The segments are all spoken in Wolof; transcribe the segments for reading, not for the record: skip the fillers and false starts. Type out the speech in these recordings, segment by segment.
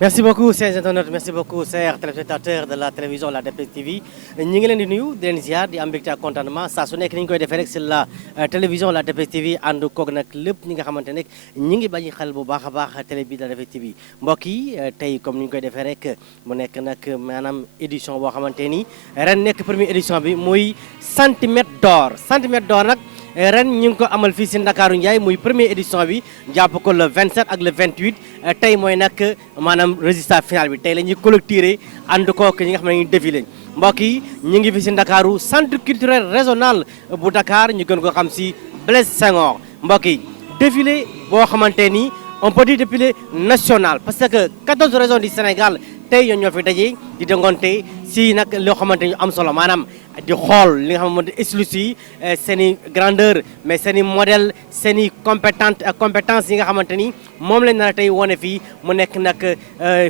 Merci beaucoup chers internautes, merci beaucoup chers téléspectateurs de la télévision La Dépêche TV ñi ngi leen di nuyu di leen ziar di am mbégte ak contentement saa su nekk ni ñu koy defee rek sur la télévision La Dépêche TV ànd koog nag lépp ñi nga xamante ne ñi ngi bàyyi xel bu baax a baax télé bi La Dépêche TV mbokk yi tey comme ni ñu koy defee rek mu nekk nag maanaam édition boo xamante ni ren nekk première édition bi muy centimètre d'or nag ren ñu ngi ko amal fii si Ndakaaru Ndiaye muy première édition bi jàpp ko le 27 ak le 28 tey mooy nag maanaam résultat final bi tey la ñuy collecter ànd kook ñi nga xam ne ñu défilé mbokk yi ñu ngi fi si Ndakaaru centre culturel régional bu Dakar ñu gën ko xam si Blaise Senghor mbokk yi défilé boo xamante ni on peut dire défilé national parce que 14 régions du Sénégal tey ñoo fi daje di dongonte si nag loo xamante ni am solo maanaam di xool li nga xamante styliste yi seen i grandeur mais seen i modèle seen i compétence yi nga xamante ni moom lañ nar a tey wane fii mu nekk nag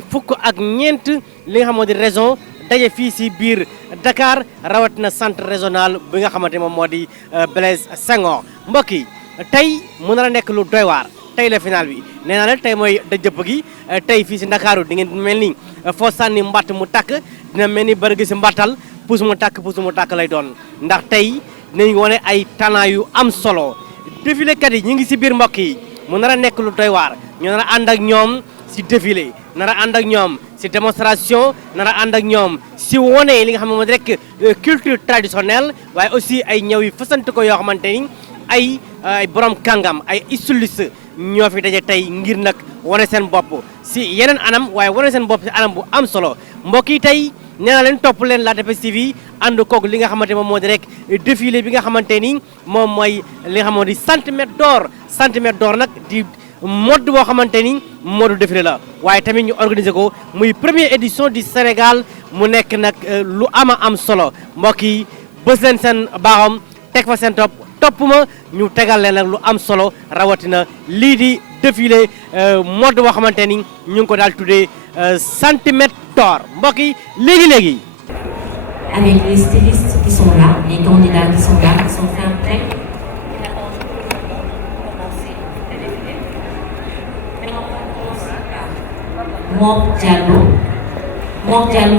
fukk ak ñeent li nga xamante ni raison daje fii si biir Dakar rawatina centre régional bi nga xamante moom moo di Blaise Senghor mbokk yi tey mu nar a nekk lu doy waar tey la final bi nee naa leen tey mooy daj jëpp gi tey fii si Ndakaaru di ngeen mel ni foo sànni mbatt mu takk dina mel ni bërëg si mbattal puus mu tàkk lay doon ndax tey dinañ wane ay talent yu am solo défilé kat yi ñu ngi si biir mbokk yi mu nar a nekk lu doy waar ñu nar a ànd ak ñoom si défilé nar a ànd ak ñoom si démonstration nar a ànd ak ñoom si wane li nga xam ne mooy rek culture traditionnelle waaye aussi ay ñëw yu fasante ko yoo xamante ni ay borom kàngam ay styliste ñoo fi daje tey ngir nag wane seen bopp si yeneen anam waaye wane seen bopp si anam bu am solo mbokk yi tey nee na leen topp leen La Dépêche TV ànd koog li nga xamante moom moo di rek défilé bi nga xamante ni moom mooy li nga xamante di centimètre d'or nag di mode boo xamante ni mode défilé la waaye tamit ñu organiser ko muy première édition du Sénégal mu nekk nag lu ama am solo mbokk yi bës leen seen baaxam teg fa seen topp ma ñu tegal leen nag lu am solo rawatina lii di défilé mode boo xamante ni ñu ngi ko daal tuddee centimètre d'or mbokk yi léegi. Avec les stylistes qui sont là, les candidats qui sont là, qui sont prêts. Mor Diallo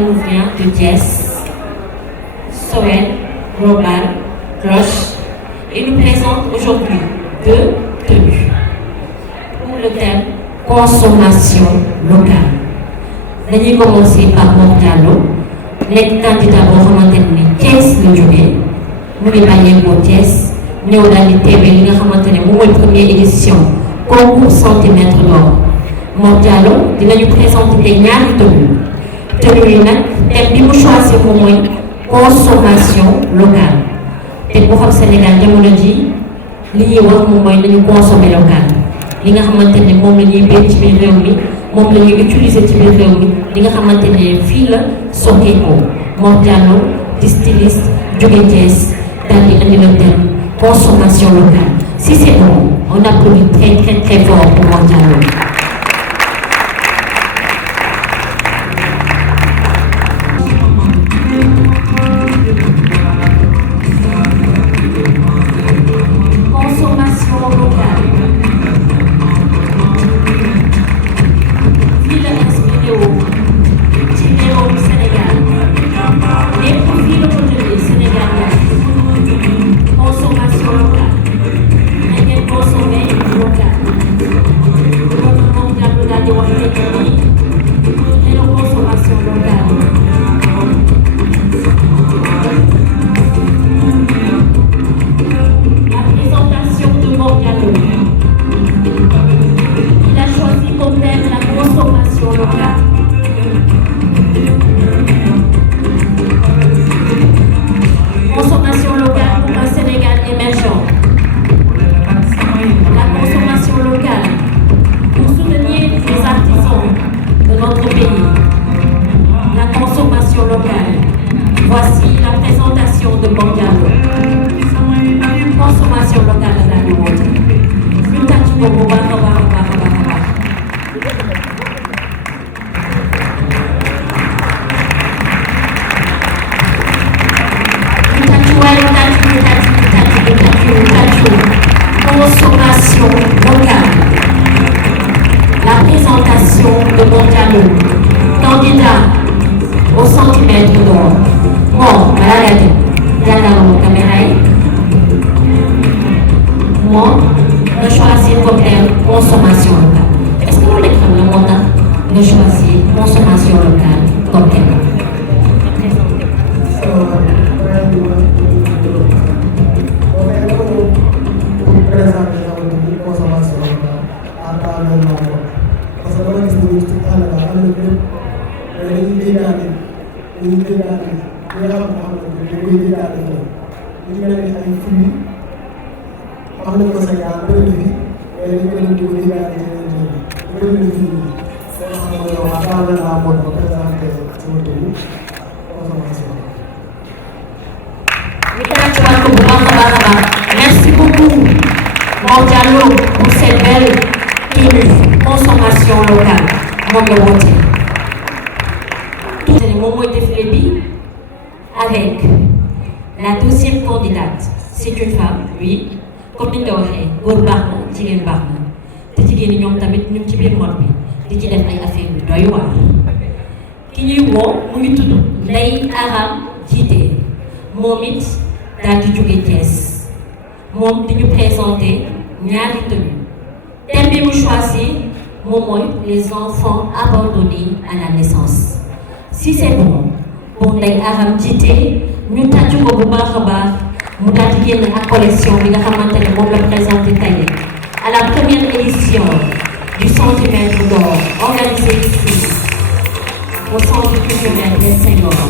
nous vient de Thiès, Soel, Global, Cloche. Et nous présente aujourd'hui deux tenues pour le thème consommation locale. Dañuy commencer par Mor Diallo nekk candidat boo xamante ni Thiès la jógee mu ngi bàyyeekoo Thiès ñëw daal di teewee li nga xamante ne moom mooy première édition concours centimètre d'or. Mor Diallo dinañu présenter ñaari tenues yi nag thème bi mu choisir moom mooy consommation locale. te boo xam Sénégal jamono ji li ñuy wax moom mooy nañu consommer local li nga xamante ne moom la ñuy béy ci biir réew mi moom la ñuy utiliser ci biir réew mi li nga xamante ne fii la sokkeekoo Mor Diallo di styliste jóge Thiès daal di andi le thème consommation locale. Si c'est bon, on applaudit très fort pour Mor Diallo. la présentation de mon dialogue, candidat au centimètre d'or. Moi, Maladie, Diallo Caméraï, moi, je choisis comme thème consommation locale. Est-ce que vous voulez prendre le mandat de choisir consommation locale comme thème? Merci beaucoup, mon dialogue, pour cette belle tenue, consommation locale. Mon vote. Tout le moment de Flébi avec la deuxième candidate. C'est une femme, oui. Comme nous l'avons dit, góor baax na jigéen baax na te jigéen ñi ñoom tamit ñu ngi ci biir mode bi di ci def ay affaire yu doy waar. Ki ñuy woo mu ngi tudd Ndeye Aram Djité moom it daal di jóge Thiès moom di ñu présenté ñaari tenue. Thème bi mu choisir moom mooy les enfants abandonnés à la naissance. Si c'est bon pour Ndeye Aram Djité ñu tàccu ko bu baax a baax. Mu daal di génn ak collection bi nga xamante ne moom la présenté tey à la première édition du centimètre d'or organisé ici au centre culturel de Senghor.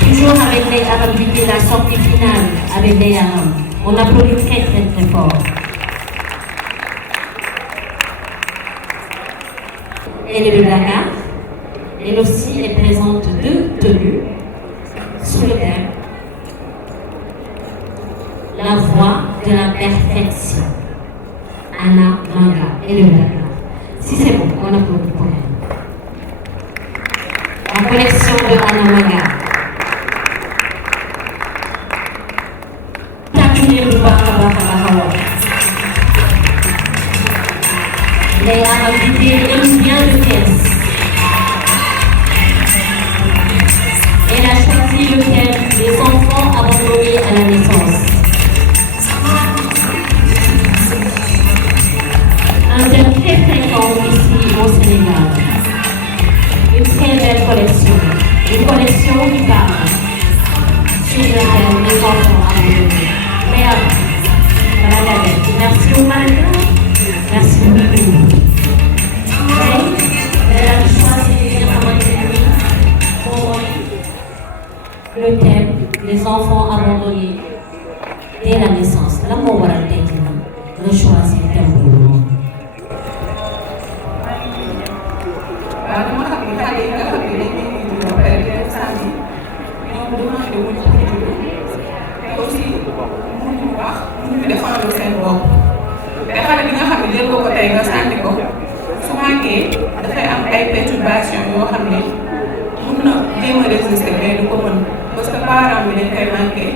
Toujours avec les Arabes, la sortie finale avec les Arabes. On applaudit très très très fort. Elle est de Dakar. Elle aussi, elle présente deux tenues sous le thème perfection. Anna Manga et le Dakar. Si c'est bon, on applaudit pour elle. La collection de Anna Manga. Takune Boubacabacabacawa. Les Arabidés aiment bien le pièce. Elle a choisi le thème des enfants abandonnés à la naissance. Un thème très fréquent ici au Sénégal. Une très belle collection. Une collection qui parle sur le thème des enfants abandonnés. Merci au Malika. Merci beaucoup. Elle a choisi pour le thème des enfants abandonnés dès la naissance. L'amour va la tête, le choisir le thème pour le monde. défendre seen bopp te xale bi nga xam ne jël ko tey nga sànni ko su màggee dafay am ay perturbation yoo xam ne mun na jéem a résister mais du ko mën parce que parent bi dañ koy manqué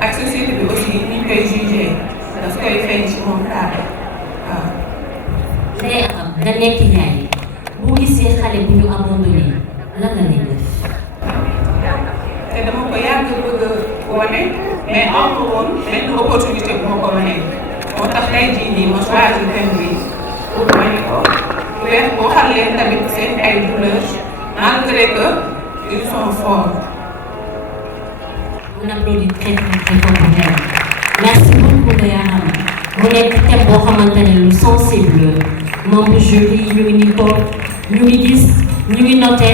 ak société bi aussi ni ñu koy jugé daf koy feeñ ci moom daal waaw. day am nga nekk yaay bu gisee xale bu ñu abandonné lan la lay def. te dama ko yàgg bëgg a wane mais amul woon benn opportunité bu ma ko wane moo tax tey jii nii ma choisir thème bi pour wane ko weer boo xam leen tamit seen ay douleurs malgré que ils sont forts. On applaudit très fort pour elle. Merci beaucoup Ndeye Arama mu nekk thème boo xamante ne lu sensible moom jury ñu ngi ni toog ñu ngi gis ñu ngi noté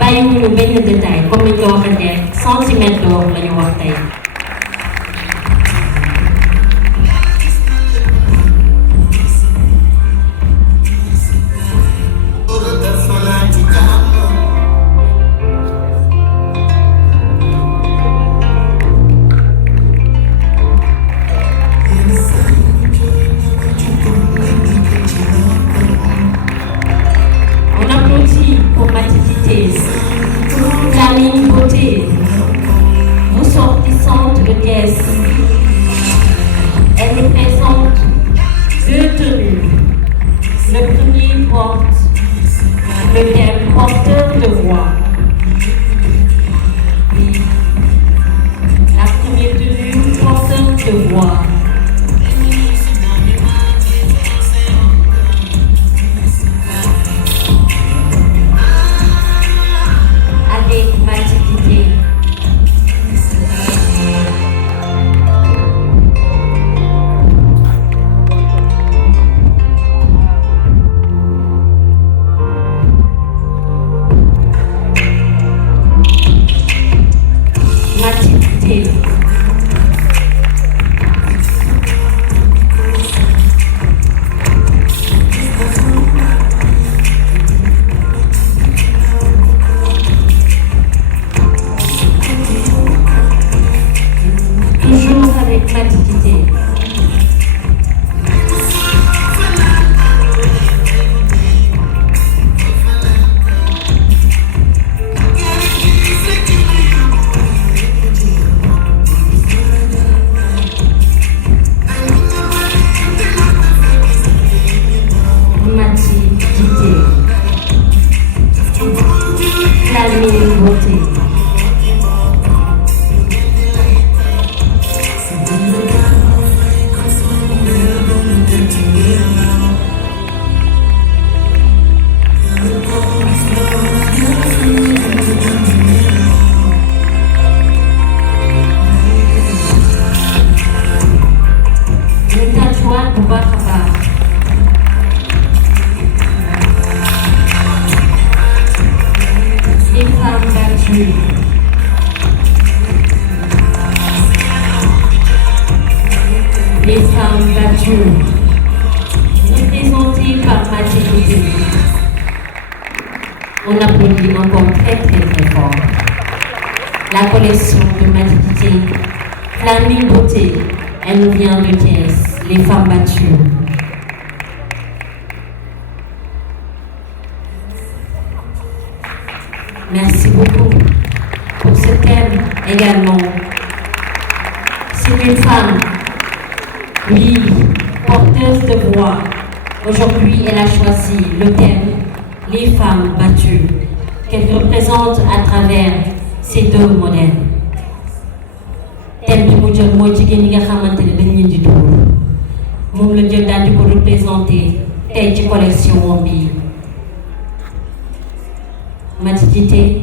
bàyyiwuñu benn détail comme ni ñu ko waxee centimètre d'or la ñu wax tey. Camille Beauté, ressortissante de caisse. Elle nous présente deux tenues. Le premier porte le thème porteur de voix. Oui. La première tenue porteur de voix. Les femmes battues, représentées par Mathilde. On applaudit encore très fort. La collection de Mathilde, Flaming Beauté, Elle nous vient de Thiès, les femmes battues. Merci beaucoup pour ce thème également. C'est une femme, oui, porteuse de voix. Aujourd'hui, elle a choisi le thème « Les femmes battues » qu'elle représente à travers ces deux modèles. Thème bi mu jël mooy jigéen ñi nga xamante ne dañ leen di dóor moom la jël daal di ko représenté tey ci collection moom bi Mati Jité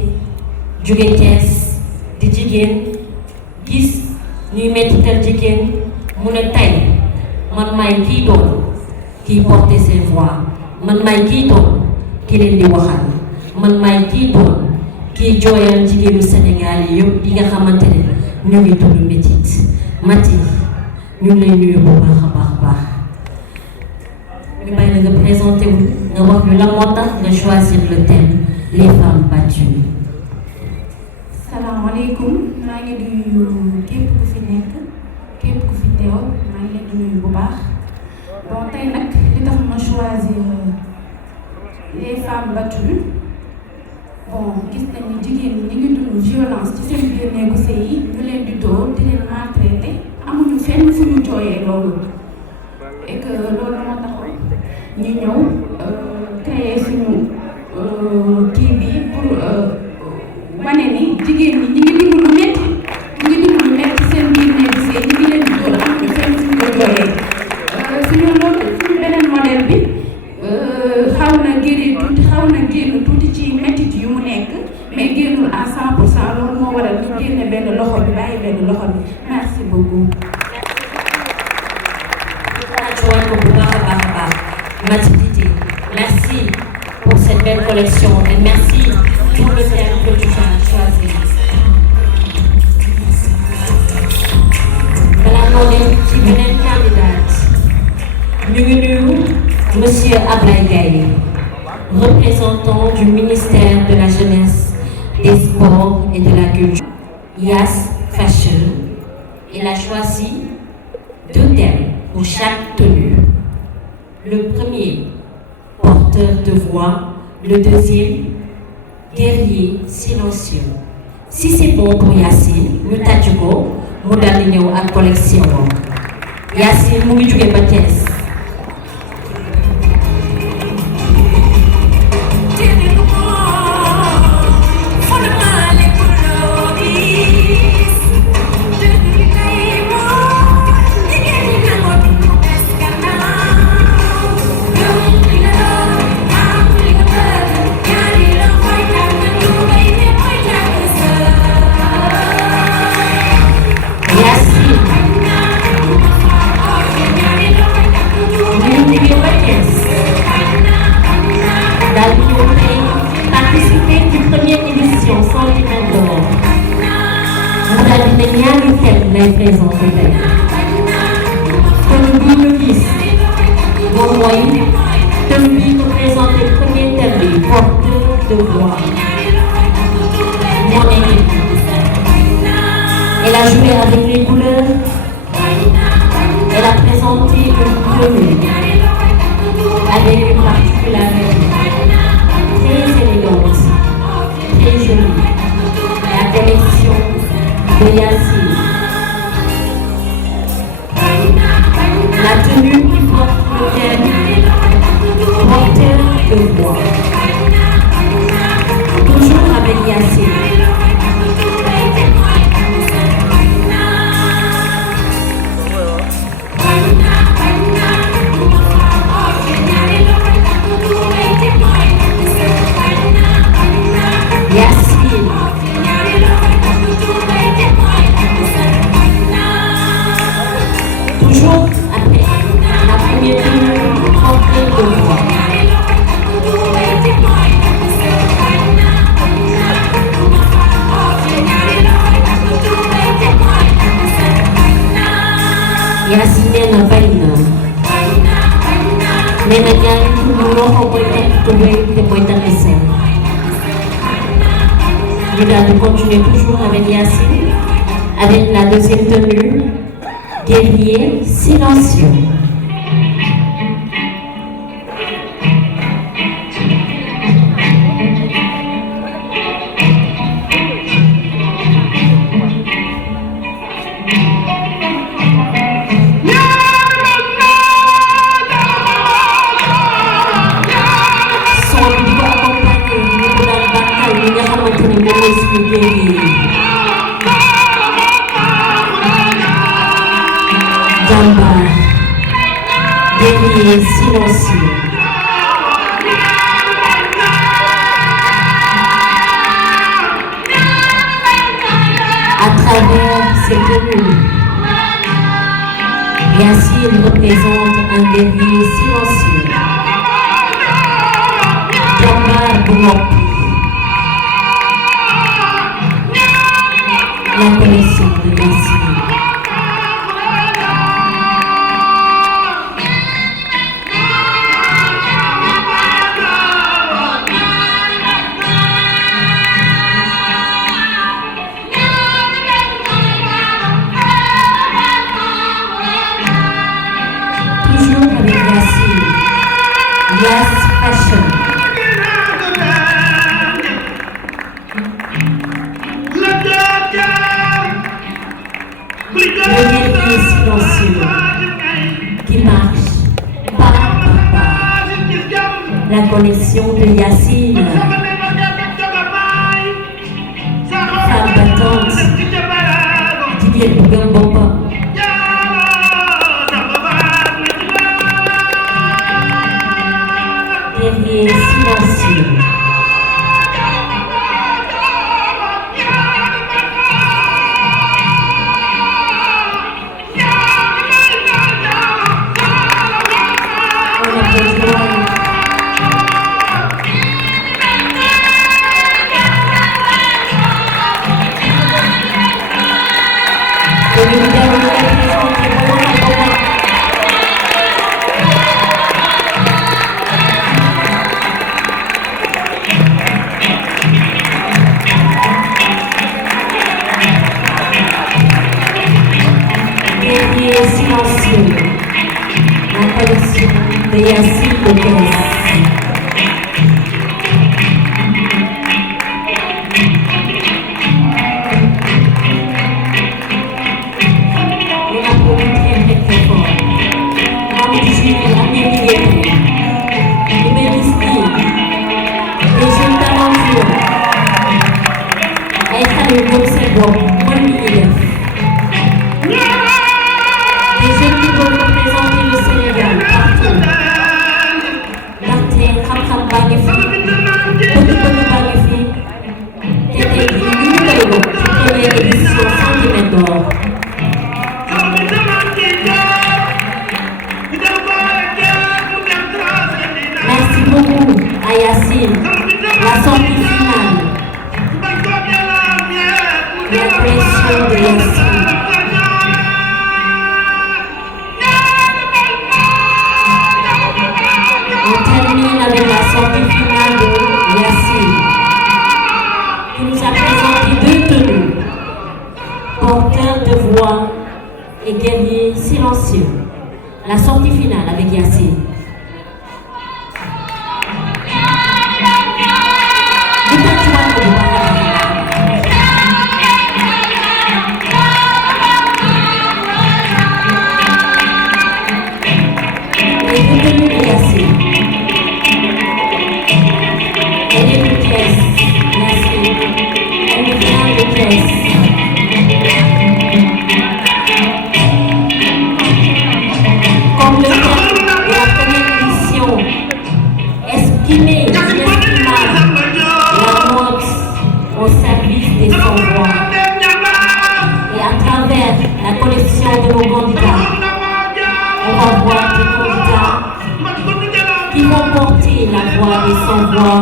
jóge Thiès di jigéen gis ñuy mettital jigéen mu ne tey man maay kii doon kii porter ses voix man maay kii doon ki leen di waxal man maay kii doon kii jooyal jigéenu Sénégal yi yëpp yi nga xamante ne ñu ngi dund métit Mati ñu ngi lay nuyu bu baax a baax a baax ñu bàyyi la nga présenté wu nga wax ñu la moo tax nga choisir le thème les femmes battues. salaamaaleykum maa ngi nuyu képp ku fi nekk képp ku fi teew maa ngi leen di nuyu bu baax bon tey nag li tax ma choisir les femmes battues bon gis nañ ni jigéen ñi ngi dund violence ci seen biir néegu sëy yi ñu leen di dóor di leen maltraité amuñu fenn fu ñu jooyee loolu et que loolu moo taxoon ñu ñëw créer suñu kii bi pour wane ni jigéen ñi ñu ngi dund lu métti ñu ngi dund lu métti seen biir néegu sëy ñu ngi leen di dóor amuñu fenn fu ñu ko jooyee suñu loolu suñu beneen modèle bi xaw na génn tuuti ci métit yu mu nekk mais génnul à 100% loolu moo waral ñu génne benn loxo bi bàyyi benn loxo bi merci beaucoup. Merci pour cette belle collection et merci pour le thème que tu as choisi. Balaa moo dem ci beneen candidate ñu ngi nuyu monsieur Ablaye Gaye, représentant du ministère de la Jeunesse, des Sports et de la Culture. Yas Fashion, il a choisi 2 thèmes pour chaque tenue. Le premier, porteur de voix. Le deuxième, guerrier silencieux. Si c'est bon pour Yacine, ñu tàcc ko mu daal di ñëw ak collection Yacine mu ngi jóge ba Thiès. Lay présenté tey kon bii ñu gis moom mooy thème bii ñu présenté premier thème bi porteur de voix moo nekk. Elle a joué avec les couleurs, elle a présenté une tenue avec une particularité très élégante, très jolie, la collection de Yacine. La tenue qui porte le thème porteur de voix. Toujours avec Yacine. Yacine. Toujours après la première tenue porteur de voix. Yacine nee na bañ na nee na ñaari tur loxo mooy takk tubéy te mooy takk seen. Ñu daal di continuer toujours avec Yacine avec la deuxième tenue Guerrier silencieux. Jamba, guerrier silencieux. À travers ces tenues, Yassine représente un guerrier silencieux. Jamba Boulopi. La collection de Yassine. Toujours avec Yassine. Yass Fashion. Le guerrier silencieux qui marche pas par pas. La collection de Yassine. Femme battante. Didier Bougambopa. Guerrier silencieux. Guerrier silencieux. La collection de Yassine de Grèce. Des jeunes qui peuvent représenter le Sénégal partout. Ndaxte xam-xam baa ngi fi, bëgg-bëgg baa ngi fi, te tey jii ñu ngi koy wut ci première édition Centimètre d'or. Merci beaucoup à Yassine. La sortie finale de la collection de Yassine. On termine avec la sortie finale de Yassine, qui nous a présenté deux tenues, porteur de voix et guerrier silencieux. La sortie finale avec Yassine. Les deux tenues de Yassine. Elle est de pièce, Yassine. Elle vient de pièce. Comme le thème de la première édition, estimée, inestimable, la mode au service des sans-voix. Et à travers la collection de nos candidats, on va voir des candidats qui vont porter la voix des sans-voix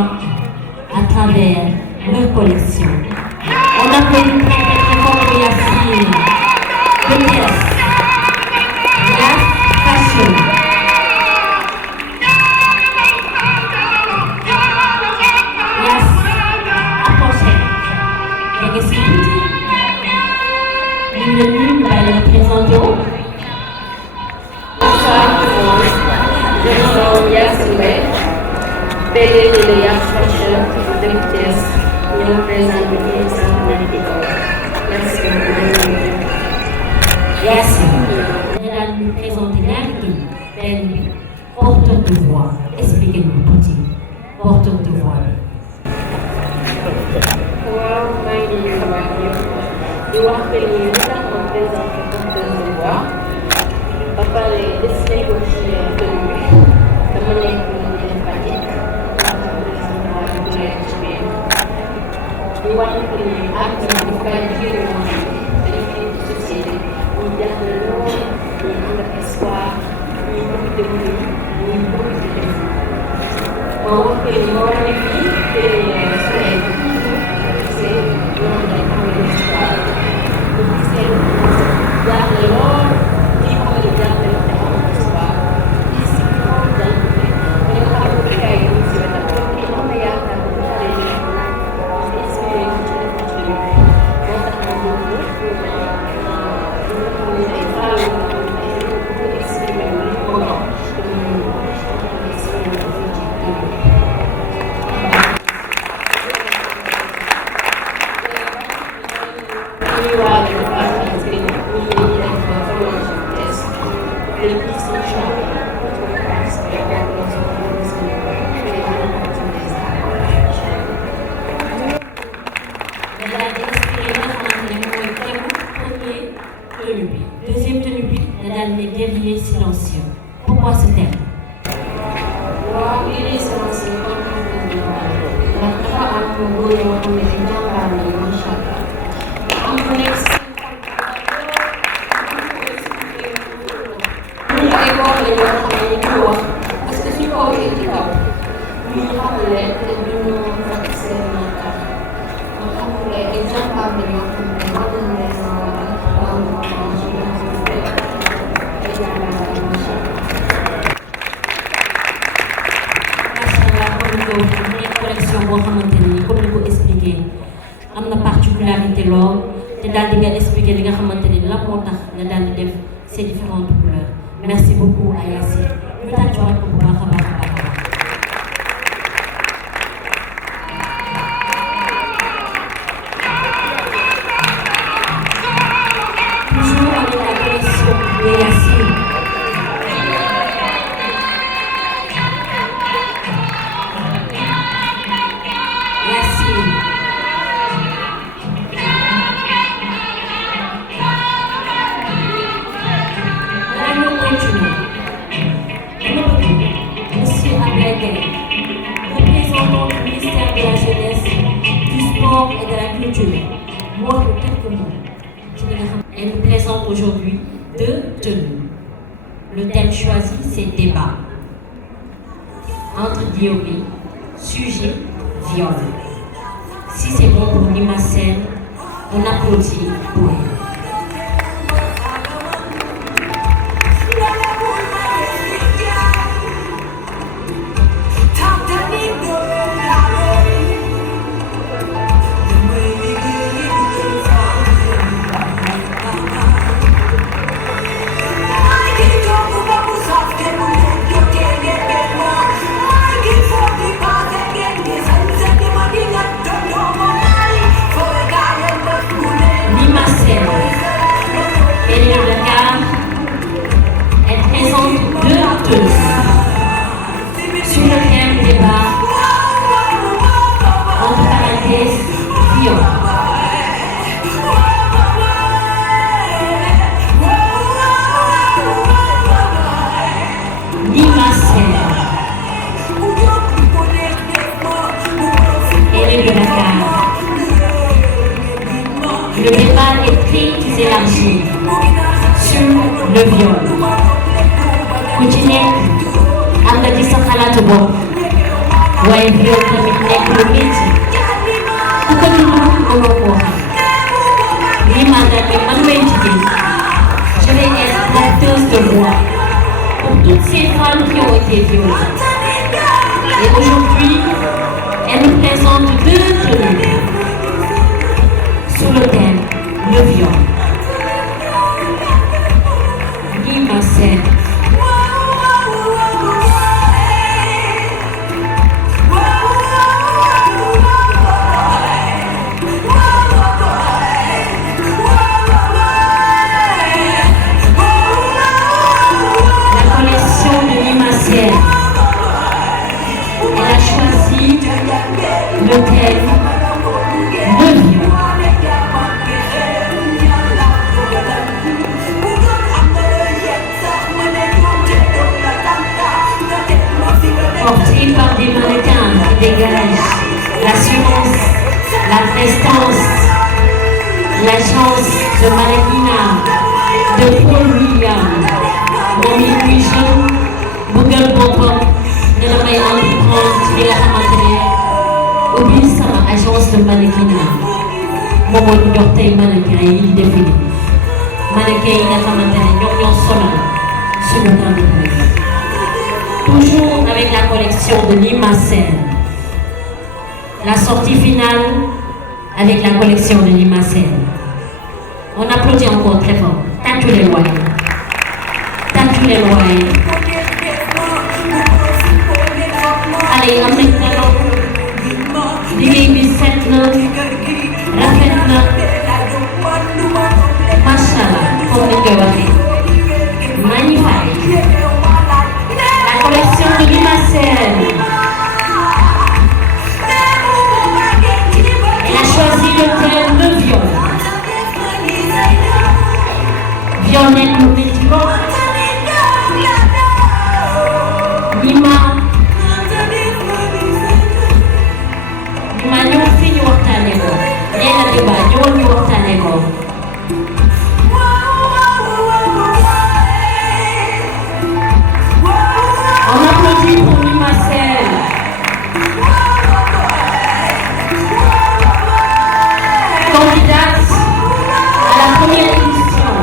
à travers leur collection. On applaudit très fort pour Yassine de pièce. Yass Fashion. Yass, approchez. Qu'est-ce que tu dis? Nous le présentons. Maria Fletcher de Thiès ñoo présenté fii centenaire bi kaw merci beaucoup. Yacine dina daal ñu présenté ñaari tur benn bi porteur de voix expliquez-nous tuuti porteur de voix bi. waaw maa ngi nuyu waa ñëpp di wax que ni li tax ma présenté porteur de voix ba pare dessiné ko ci tenue bi dama nekk di wax que ni ak ñu bari jigéen ñoo xam ne dañu nekk ci société ñu jaaxle lool ñu ànd ak espoir ñu bëgg dem ñu bëgg di def ma wax que ni ma war a nekk fii te soleil c'est loolu day am espoir bu gisee jaaxle lool ñi xam ne jaaxle te am espoir si moom dañ ko nga xam ne kay ñu si wetam te am na yaakaar bu xale yi deuxième tenue bi nga daal ne guerrier silencieux. Pourquoi ce thème? waaw guerrier silencieux comme ndax dafa am góor yoo xam ne dañ jàmbaar nañu macha allah am ku nekk seen ñu ay wax la yoo xam ne ñu ko wax parce que suñu ko waxee ci kaw ñu xamal leen te duñu fekk seen yaakaar ñu xamal leen ay jàmbaar la yoo xam ne war nañ leen collection boo xamante ni comme ni ko expliqué am na particularité lool te daal di nga expliqué li nga xamante ni lan moo tax nga daal di def ces différentes couleurs merci beaucoup à Yacine ñu tàccuwaat ko bu baax a baax a baax. toujours avec la collection de Yacine. Elle nous présente aujourd'hui deux tenues. Le thème choisi, c'est débat. Entre guillemets, sujet, viol. Si c'est bon pour Nima Sen, on applaudit pour elle. Le débat est très élargi sur le viol. ku ci nekk am nga ci sa xalaatu bopp waaye viol tamit nekk lu métti ku ko dund mënoo koo xam lii maanaam ne man may jigéen je vais être porteuse de voix pour toutes ces femmes qui ont été violées. Et aujourd'hui, elle nous présente deux tenues sur le thème le viol. Nima Sen. dégage l'assurance, la prestance, la chance de Malakina, de Paul William, mon mi jeune, Google Bopom, ne la may entreprendre ci nga xamante ne ubbi sama agence de Malakina moom moo ñu jox tey mannequin yi di défilé mannequin yi nga xamante ne ñoo sonal sur le temps de travail. Toujours avec la collection de Lima Sen. La sortie finale avec la collection de Lima Sen. On applaudit encore très fort. Tâtou les loyers. Tâtou les loyers. Allez, am nañ talon. liggéey bi set na rafet na macha allah comme ni koy waxee. Magnifique. La collection de Lima Sen. Elle a choisi le thème de viol. Violette le vêtement. Lima ñëw fi ñu waxtaanee ko. nee na débat ñëwal ñu waxtaanee ko. On applaudit pour Lima Sen. Candidate à la première édition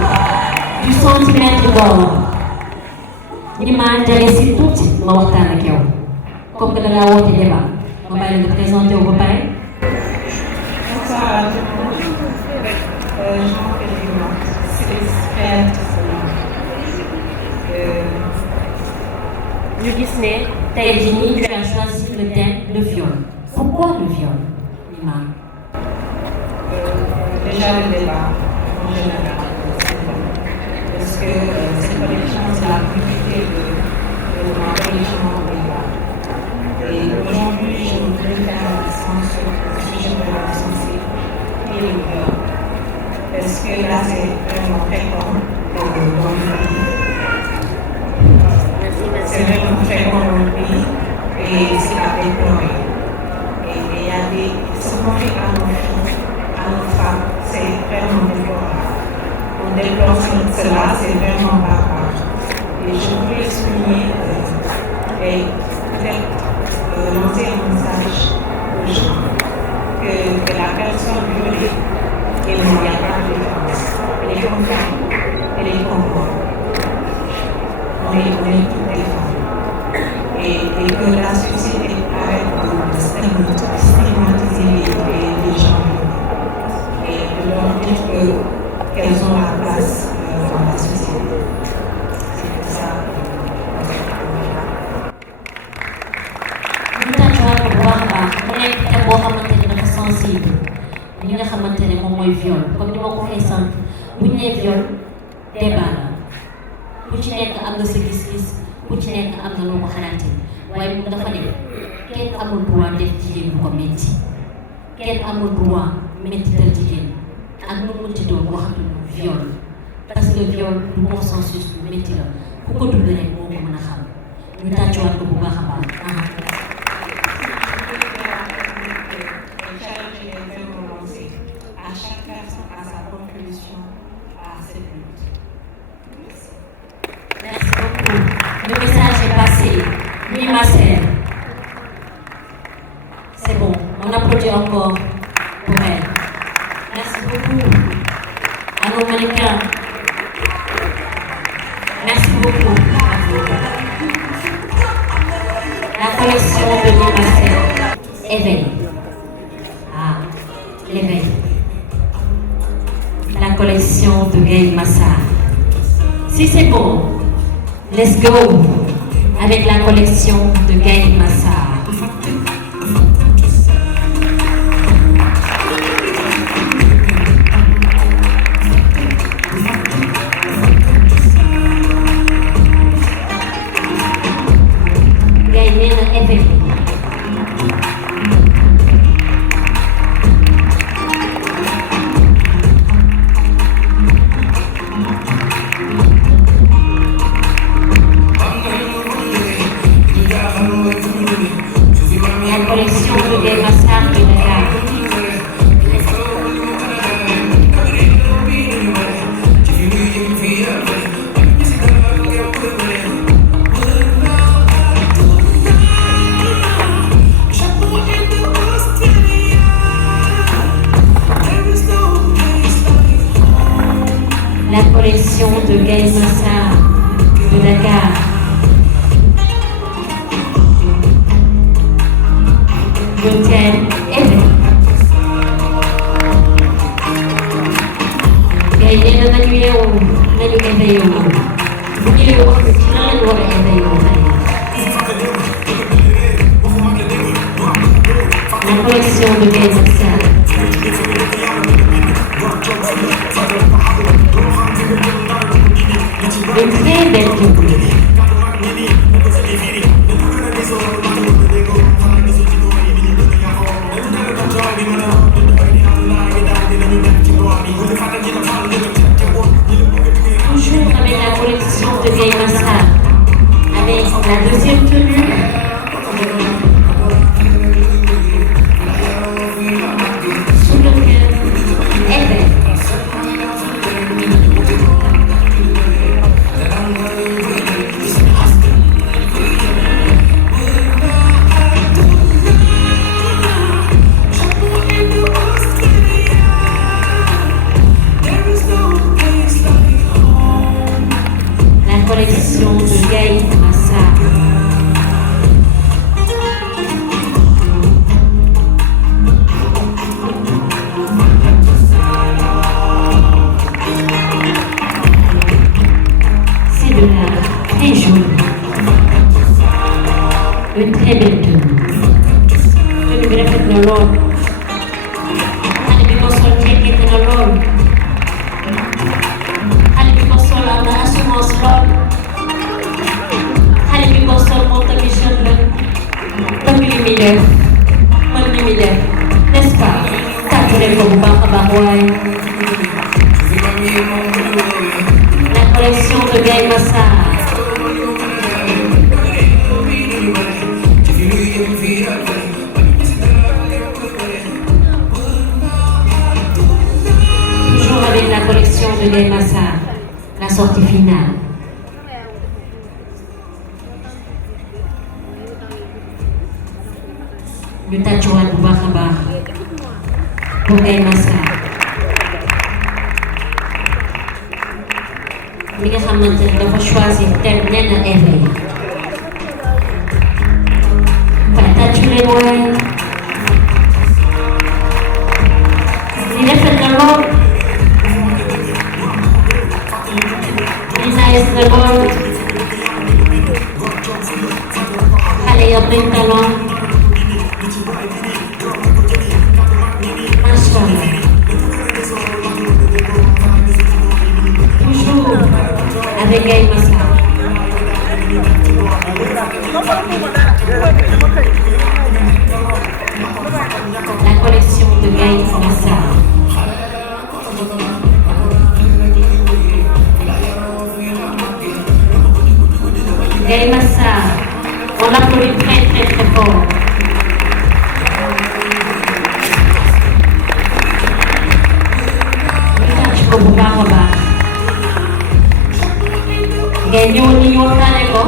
du centimètre d'or. Lima jëlee si tuuti ma waxtaan ak yow. comme que da ngaa woote débat ma bàyyi la nga présenté wu ba pare. Bonsoir à tout le monde. Je m'appelle Lima. C'est super ñu gis ne tey jii nii tu as choisi le thème de viol. Pourquoi le viol, Lima? Déjà le débat en général, parce que cette collection c'est la communauté de ma collection en débat. Et aujourd'hui je voudrais faire un accent sur le sujet de la sensibilité et le viol. Parce que là c'est vraiment fréquent dans le pays. C'est vraiment fréquent dans le pays et c'est à déplorer. Et il y a des... Ce qu'on fait à nos filles, à nos femmes, c'est vraiment déplorable. On déplore cela, c'est vraiment barbare. Et je voulais souligner et peut-être lancer un message aux gens que la personne violée, il n'y a pas de différence. Elle est comme femme, elle est comme moi. On est toutes des femmes. Et que la société arrête de stigmatiser les gens et de leur dire qu'elles ont la place dans la société. C'est pour ça ñu tàccuwaat ko bu baax a baax mu nekk thème boo xamante ne dafa sensible li nga xamante ne moom mooy viol comme ni ma ko waxee sànq bu ñu nee viol débat la ku ci nekk am nga sa gis-gis ku ci nekk am nga noo ko xalaatee waaye moom dafa ne kenn amul droit def jigéen bu ko métti kenn amul droit méttital jigéen ak nu mu mënti doon waxatuñu viol parce que viol du consensus bu métti la ku ko dund rek moo ko mën a xam ñu tàccuwaat ko bu baax a baax. à chaque personne a sa contribution à cette lutte. Merci beaucoup. Le message est passé. Lima Sen. C'est bon. On applaudit encore pour elle. Merci beaucoup à nos mannequins. Merci beaucoup. La collection de Lima Sen. Éveil. Ah, l'éveil. La collection de Gaël Massar. Si c'est bon, let's go avec la collection de Gaël Massar. Gaël nee na éveil. I'm collection de Gaye Massar de Dakar. La collection de Gaye Massar de Dakar. L'hôtel Évêque. Gaye nee na nañu yeewu nañu éveillé wu bu ñu yeewu ci lan lañu war a éveillé wu. La collection de Gaye Massar. Une très belle tournée. Toujours avec la collection de Gaye Massar, avec la deuxième tenue. Sous le cœur, Évêque. Collection de Gaye Massar. C'est de l'art très joli. Une très belle tenue. Tenue bi rafet na lool. Xale bi ko sol tekkite na lool. Xale bi ko sol am na assurance lool. Xale bi ko sol moom tamit jeune la bëgg li muy def mën li muy def n'est-ce pas tàggale ko bu baax a baax waaye la collection de Gaye Massar. Toujours avec la collection de Gaye Massar, la sortie finale. ñu tàccuwaat bu baax a baax pour Gaye Massar mi nga xamante ne dafa choisir thème nee na éveil ba tàccu leen waaye li rafet na lool li nice na lool xale yi am nañ talent. Toujours avec Gaye Massar. La collection de Gaye Massar. Gaye Massar, on l'applaudit très très très fort. Ko bu baax a baax ngay ñëwoon ni ñu waxtaane ko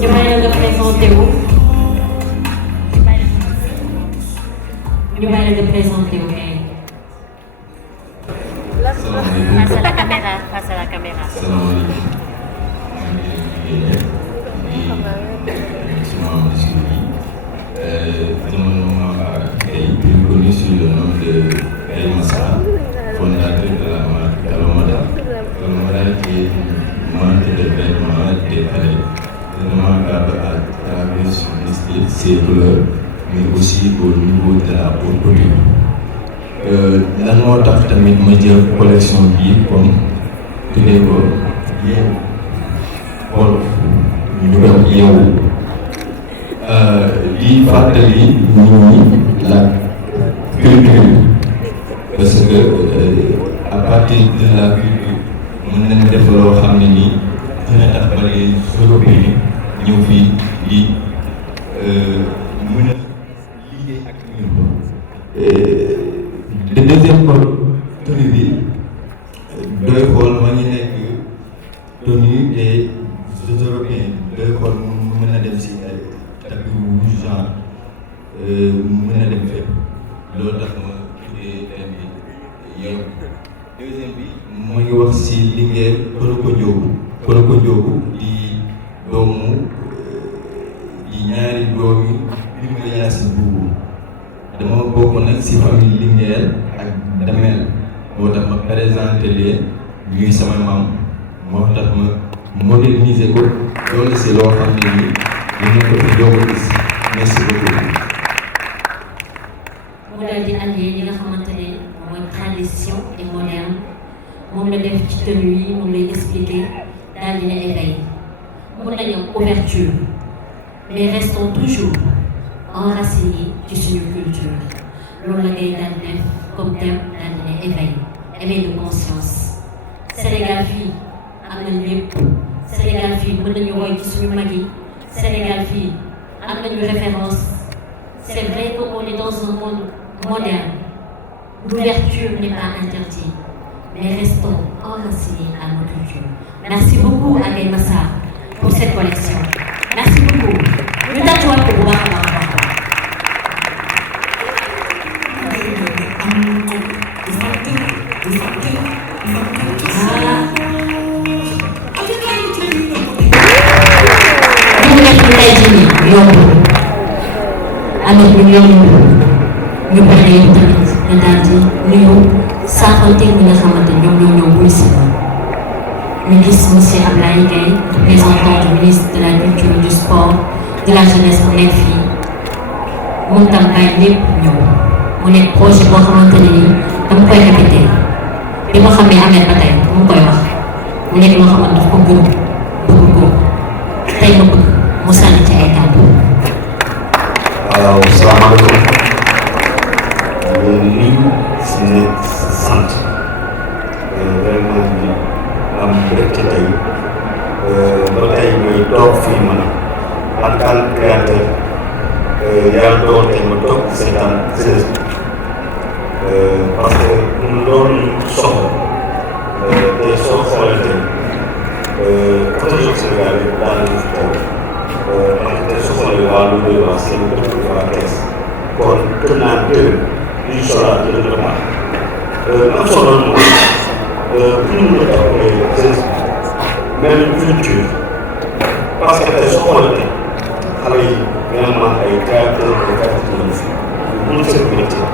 ñu bàyyi la nga présenté wu face à la caméra, face à la caméra. Connu sous le nom de Gaye Massar, fondateur de la marque Kalomada. Kalomada qui est une marque de vêtements détaillés, remarquable à travers son style, ses couleurs, mais aussi au niveau de la produit. Lan moo tax tamit ma jël collection bi comme tuddee ko yeewu wolof ñu doon yeewu di fàttali nit ñi la culture parce que à partir de la culture mën nañu def loo xam ne nii dina tax ba les Européens ñëw fii di deuxième tenue bi doy xool ma ngi nekk tenue des Européens doy xool mu mën a dem si ay tapis rouge genre mën a dem fépp loolu tax ma tuddee thème bi yow. deuxième bi moo ngi wax si Linguère Koroko Ndiogu di doomu di ñaari doomi Birima Yacine Boubou dama bokk nag si famille Linguère ak Damel moo tax ma présenté leen ñuy sama maam moo tax ma moderniser ko loolu si loo xam ne nii dina ko fi doog a gis merci beaucoup. mu daal di allier li nga xamante ne mooy tradition et moderne moom la def ci tenue yi moom lay expliquer daal di ne éveil mun nañu am ouverture mais restons toujours enracinés ci suñu culture loolu la ngay daal di def comme thème daal di ne éveil de conscience. Sénégal fii am nañu lépp Sénégal fii mën nañu roy ci suñu mag yi Sénégal fii am nañu référence. C'est vrai qu'on est dans un monde moderne. L'ouverture n'est pas interdite, mais restons enracinés à notre culture. Merci beaucoup à Gaye Massar pour cette collection. Merci beaucoup. Ñu tàccuwaat ko bu baax a baax a baax. Li ñu def tey jii nii yombul. alors ñu yomb ñu pare yow tamit nga daal di nuyu saafanteeg ñi nga xamante ne ñoom ñoo ñëw buy si ñu gis monsieur Ablaye Gaye représentant du ministre de la culture du sport de la jeunesse mu nekk fii moom tam bàyyi lépp ñëw mu nekk projet boo xamante ne nii dama koy répété bi ma xamee amee ba tey mu koy wax mu nekk loo xamante daf ko gëm bëgg ko tey ma bëgg mu sànni ci ay kàddu. waaw salaamaaleykum nuyu si ne sant vraiment ñu am mbégte tey ba tey may toog fii man en tant que créateur yàlla doon tey ma toog seetaan séries parce que loolu soxla te soo xoolee tey côté Sénégal yi daanaka fi taw parce que su xoolee waa lu muy wax seen dëkk bi waa Kees kon gën naa dégg li ñu soxlaa dina gën a baax am solo mooy pour ñu mën a jàppale jeunesse bi même culture parce que tey soo xoolee tey xale yi vraiment ay créateurs ay créateurs lañu fi ñu mën seen métier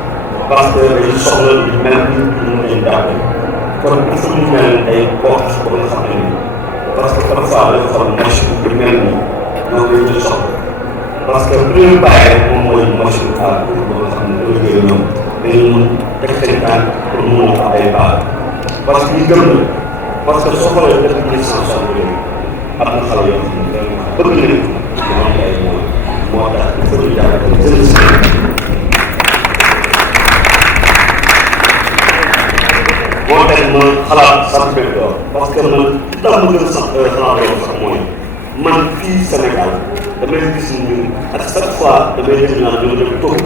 parce que dañuy soxla lu mel ni ñu mën leen jàppale kon il faut ñu mel ay porte ba nga xam ne nii parce que parfois dafa xam machine bu mel nii ñoo koy jël soxla parce que bu ñu bàyyi rek moom mooy machine à pour ba nga xam ne bu liggéey ñoom dañu mun teg seen tànk pour mun a am ay baal parce que ñu gëm la parce que soo xoolee dëkk bi licence bu léegi am na xale yoo xam ne vraiment bëgg nañ ko am ay moyens moo tax il faut ñu jàppale jeunesse moo tax ma xalaat sant benn doon parce que man li tax ma gën a sant xalaat doon sax mooy man fii Sénégal damay gis ñun ak chaque fois damay gis naan ñoo dem Togo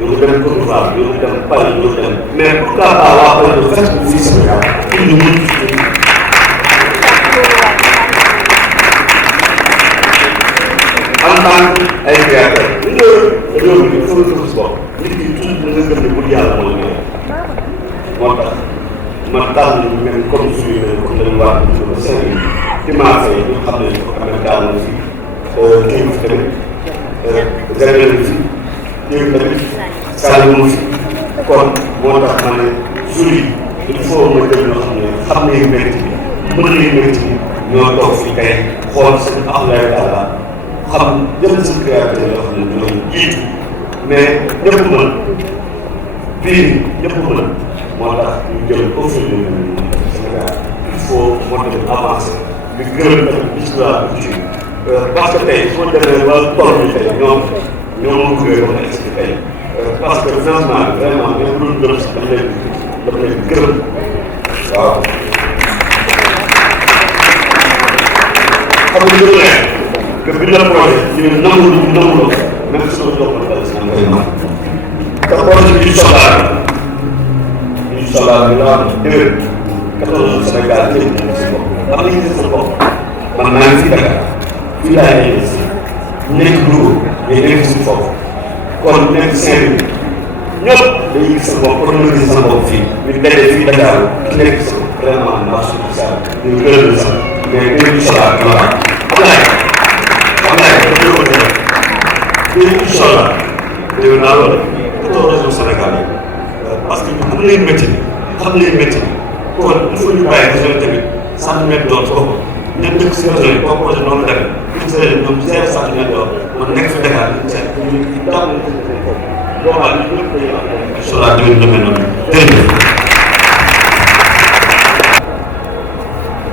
ñoo dem Côte d'Ivoire ñoo dem Paris ñoo dem mais pourquoi pas waa Paris de fekk ñu fii Sénégal pour ñu mën gis en tant que ay créateur li nga réew mi il faut nga gis bopp nit ki toujours nga gëm ne bu yàlla mooy ñëw moo tax man daal ñu mel comme suñu mel comme dañu war a dugg ba seen dimanche yi ñu xam ne ñu ko amee daal na fi kii fi tamit gërëm na fi kii tamit Saliou fi kon moo tax ma ne jour yi il faut ma jël ñoo xam ne métti bi mën nañu métti bi ñoo toog fi kay xool seen axlaay daala xam jël seen créateur yoo xam ne ñoo jiitu mais ñëpp mën fii ñëpp mën moo tax ñu jël offrir Sénégal il faut moo dem avancer di gërëm tamit histoire culture parce que tey su ma demee ba tool bi tey ñoom ma gunge ba ma expliqué tey parce que financement bi vraiment même bu dul gërëm sax dama leen gërëm waaw. xam nga lu ne que bi la projet ñu ne nangu même si ma jox la dara si koy nangu te projet bi soxlaa dafa am 14 Sénégal yëpp ñu si bopp am nañu gis sa bopp man maa ngi fi Dakar fii laa investi nekk Louga mais nekk si foofu kon nekk Saint-Louis ñëpp dañuy gis sa bopp kon nga gis sa bopp fii ñu daje fii Dakar ki nekk sa vraiment marché social ñu gërëm la sax mais incha allah voilà Ablaye dafa ko def incha allah dégg naa loolu pour région Sénégal yi parce que xam nañu métier bi xam nañu métier bi kon il faut ñu bàyyi région tamit centimètre d'or foofu ñun dëkk si région yi comme projet noonu la demee ñun si région ñoom 0 centimètre d'or man nekk fi Dakar ñu tàmm boobaa ñu ñëpp dañuy am incha allah dinañ demee noonu jërëjëf.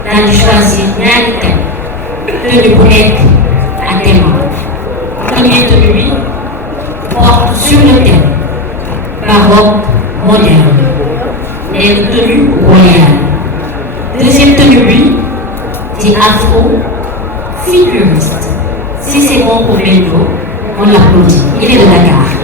daañu choisir ñaari thèmes tenue bu nekk ak thème première tenue bi porte sur le thème baroque moderne mais le tenue royale deuxième tenue bi di afro figuriste si c'est bon pour Bendo on l'applaudit il est de Dakar.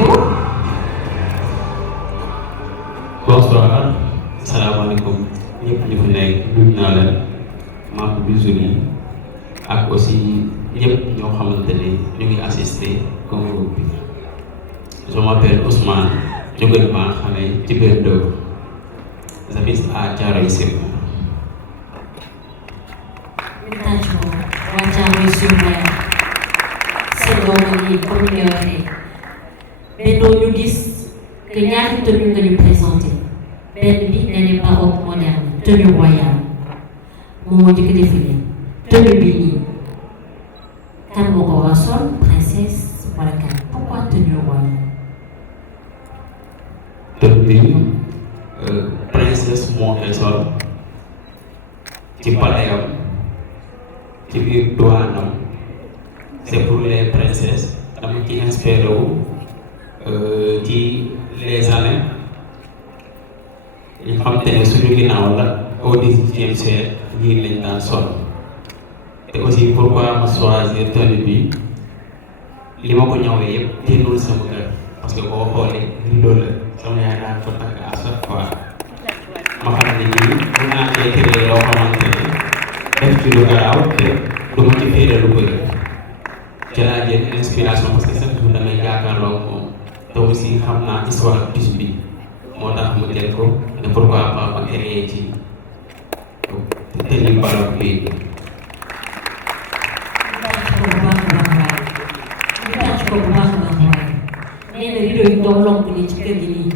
wu. Bonsoir, salaamaaleykum ñëpp ñu fi nekk nuyu naa leen membre du jury ak aussi ñëpp ñoo xamante ne ñu ngi assister concours bi. Je m'appelle Ousmane ñu gën maa xamee ci biir dëkk j'habite à Thiaroye-sur-Mer. ñu tàcc ko waa Thiaroye-sur-Mer seen doomu yi comme ni nga waxee mais doo ñu gis que ñaari tenue nga ñu présenté benn bi nga ne baroque moderne tenue royale moom moo njëkk défilé tenue bi nii kan moo ko war a sol princesse wala kan pourquoi tenue royale. tenue bi princesse moo koy sol ci paleem ci biir douanam c'est pour les princesses dama ci inspiré wu ci les années yi nga xamante ne suñu ginnaaw la au 18e siècle lii lañ daan sol te aussi pourquoi ma choisir tenue bi li ma ko ñëwee yëpp génnul sama kër parce que boo xoolee rideau la sama yaay daan ko takk à chaque fois ma xam ne nii bu naa créer loo xamante ne def ci lu garaaw te du ma ci féere lu bëri ci laa jël inspiration parce que chaque jour damay jàkkaarloo moom te aussi xam naa histoire tissu bi moo tax mu jël ko ne pourquoi pas ma créer ci tenue baroque bi. ñu tàcc ko bu baax a baax waaye nee na rideau yi doom lonk nii ci kër gi nii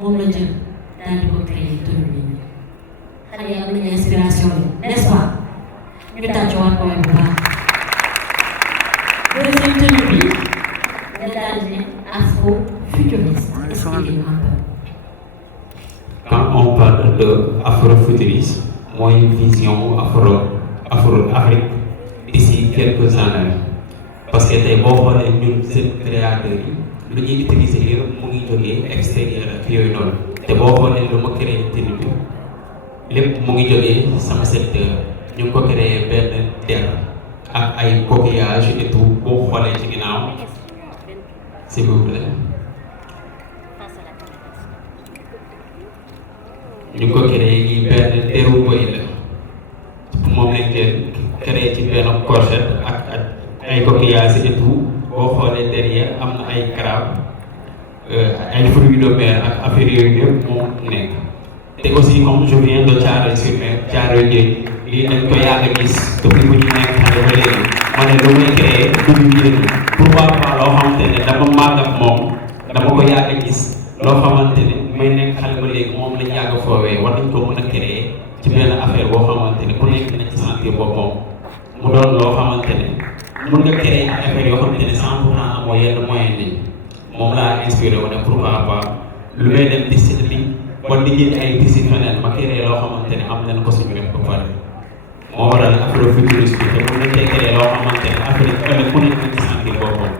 moom la jël daal di ko créé tenue bi xale yi am nañu inspiration bi n'est-ce pas ñu tàccuwaat ko waaye bu baax. deuxième tenue bi nga daal di ne afro-futuriste expliquez-nous un peu. Quand on parle de afrofuturisme mooy vision Afrique d'ici quelques années parce que tey boo xoolee ñun seen créateurs yi lu ñuy utiliser yëpp mu ngi jógee extérieur ak yooyu noonu te boo xoolee lu ma créé tenue bi lépp mu ngi jógee sama secteur ñu ngi ko créé benn der ak ay coquillage et tout boo xoolee ci ginnaaw s'il vous plaît ñu ko créé yi benn deru boy la moom lañ créé ci benn corset ak ay coquillage et tout boo xoolee derrière am na ay crabe ay fruits de mer ak affaire yooyu yëpp moom nekk te aussi comme je viens de Thiaroye-sur-Mer Thiaroye lii dañ ko yàgg a gis depuis bu ñu nekk xale ba léegi ma ne lu may créé dugub bi pourquoi pas loo xamante ne dama màgg ak moom dama ko yàgg a gis loo xamante ne may nekk xale ba léegi moom lañ yàgg a foowee war nañ ko mën a créé ci benn affaire boo xamante ne ku nekk dina ci sentir boppam mu doon loo xamante ne mën nga créé ak affaire yoo xamante ne 100% amoo yenn moyen ni moom laa inspiré wu ne pourquoi pas lu may dem di li wala di jël ay tissus feneen ma créé loo xamante ne am nañ ko suñu wet ba pare moo waral afrofuturiste bi te mën nañ cee créé loo xamante ne affaire ëllëg ku nekk dina ci sentir boppam.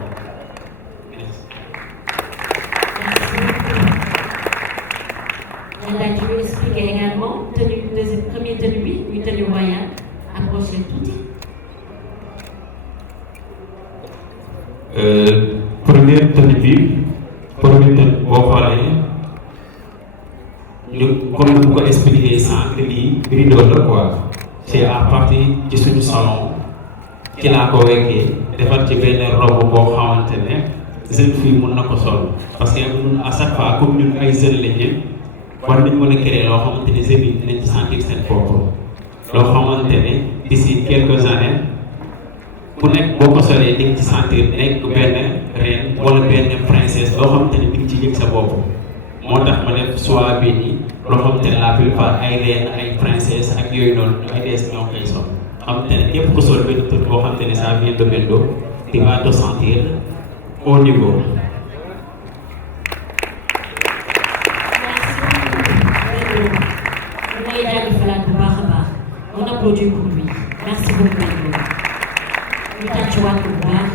Là, tu veux expliquer également première tenue bi muy tenue royale approché tuuti. Première tenue bi boo xoolee ñu comme ni mu ko expliqué sànq lii rideau la quoi c'est à partir ci suñu salon ci laa ko wekkee defar ci benn robe boo xamante ne jeune fille mun na ko sol parce que ñun à chaque fois comme ñun ay jeunes lañu war nañ mën a créer loo xamante ne jeunes yi dinañ ci sentir seen bopp loo xamante ne d'ici quelques années ku nekk boo ko solee di nga ci sentir nekk benn reine wala benn princesse loo xamante ne di nga ci yëg sa bopp moo tax ma def choix bi nii loo xamante ne la plupart ay reine ay princesse ak yooyu noonu ay dees ñoo koy sol xamante ne képp ku sol benn tur boo xamante ne ça vient de Bendo tu vas te sentir au niveau. On applaudit pour lui. Merci beaucoup. Ñu tàccuwaat bu baax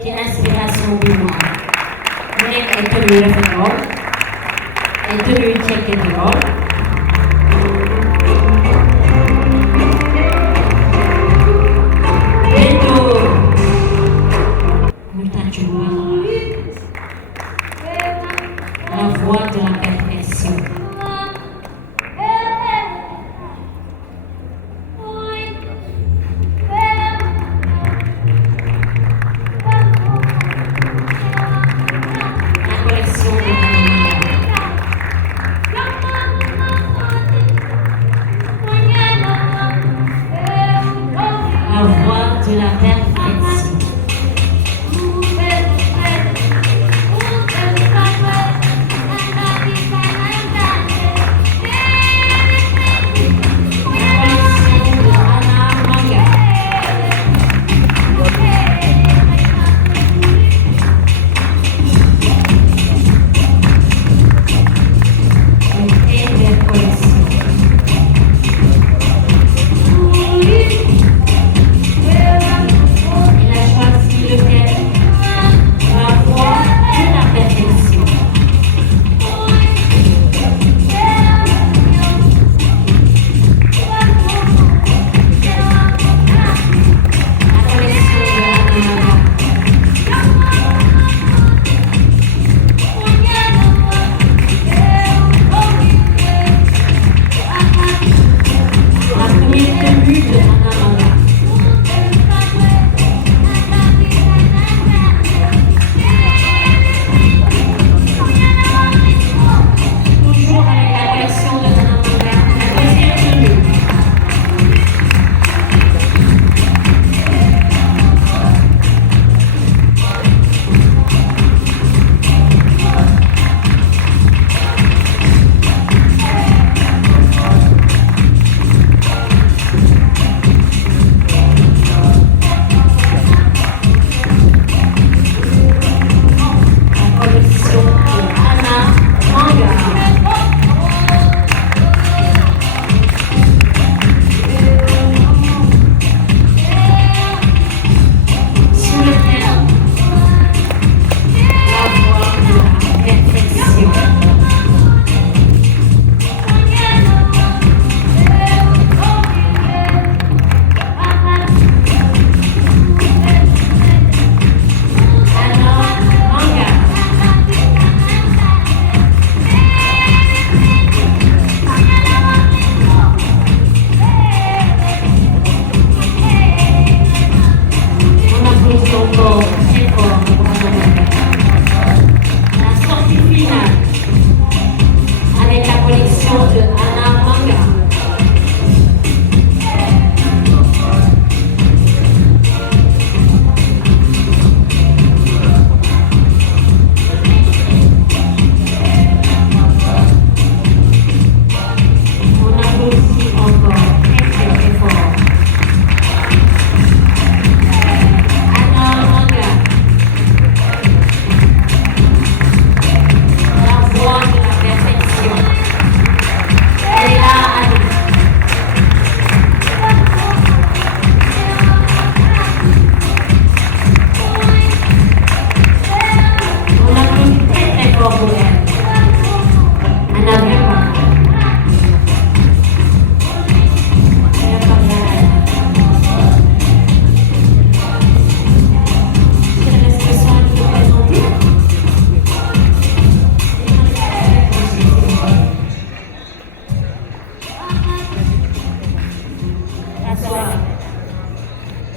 ci inspiration bi mu am mu nekk ay tenues yu rafet lool ay tenues yu cekkati lool Bendo ñu tàcc bu baax a baax voie de la perfection.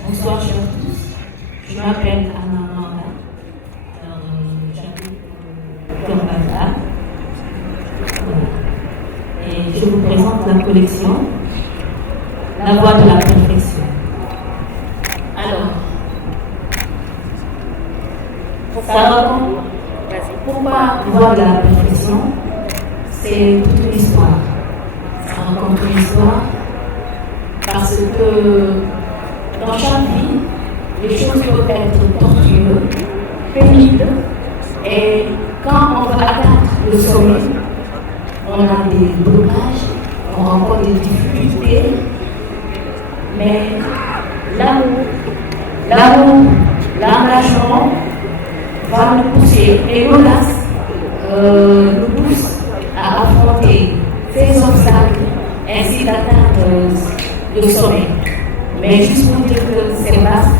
Bonsoir chers tous. Je m'appelle Anna Manga. J'habite au Bazar. Et je vous présente la collection La Voie de la Perfection. Alors, ça raconte pourquoi La Voie de la Perfection, c'est toute une histoire. Ça raconte une histoire parce que dans chaque vie, les choses peuvent être tortueuses, pénibles, et quand on veut atteindre le sommet, on a des blocages, on rencontre des difficultés, mais l'amour, l'engagement va nous pousser, et l'audace nous pousse à affronter ces obstacles ainsi d'atteindre le sommet. Mais juste pour dire que c'est vaste,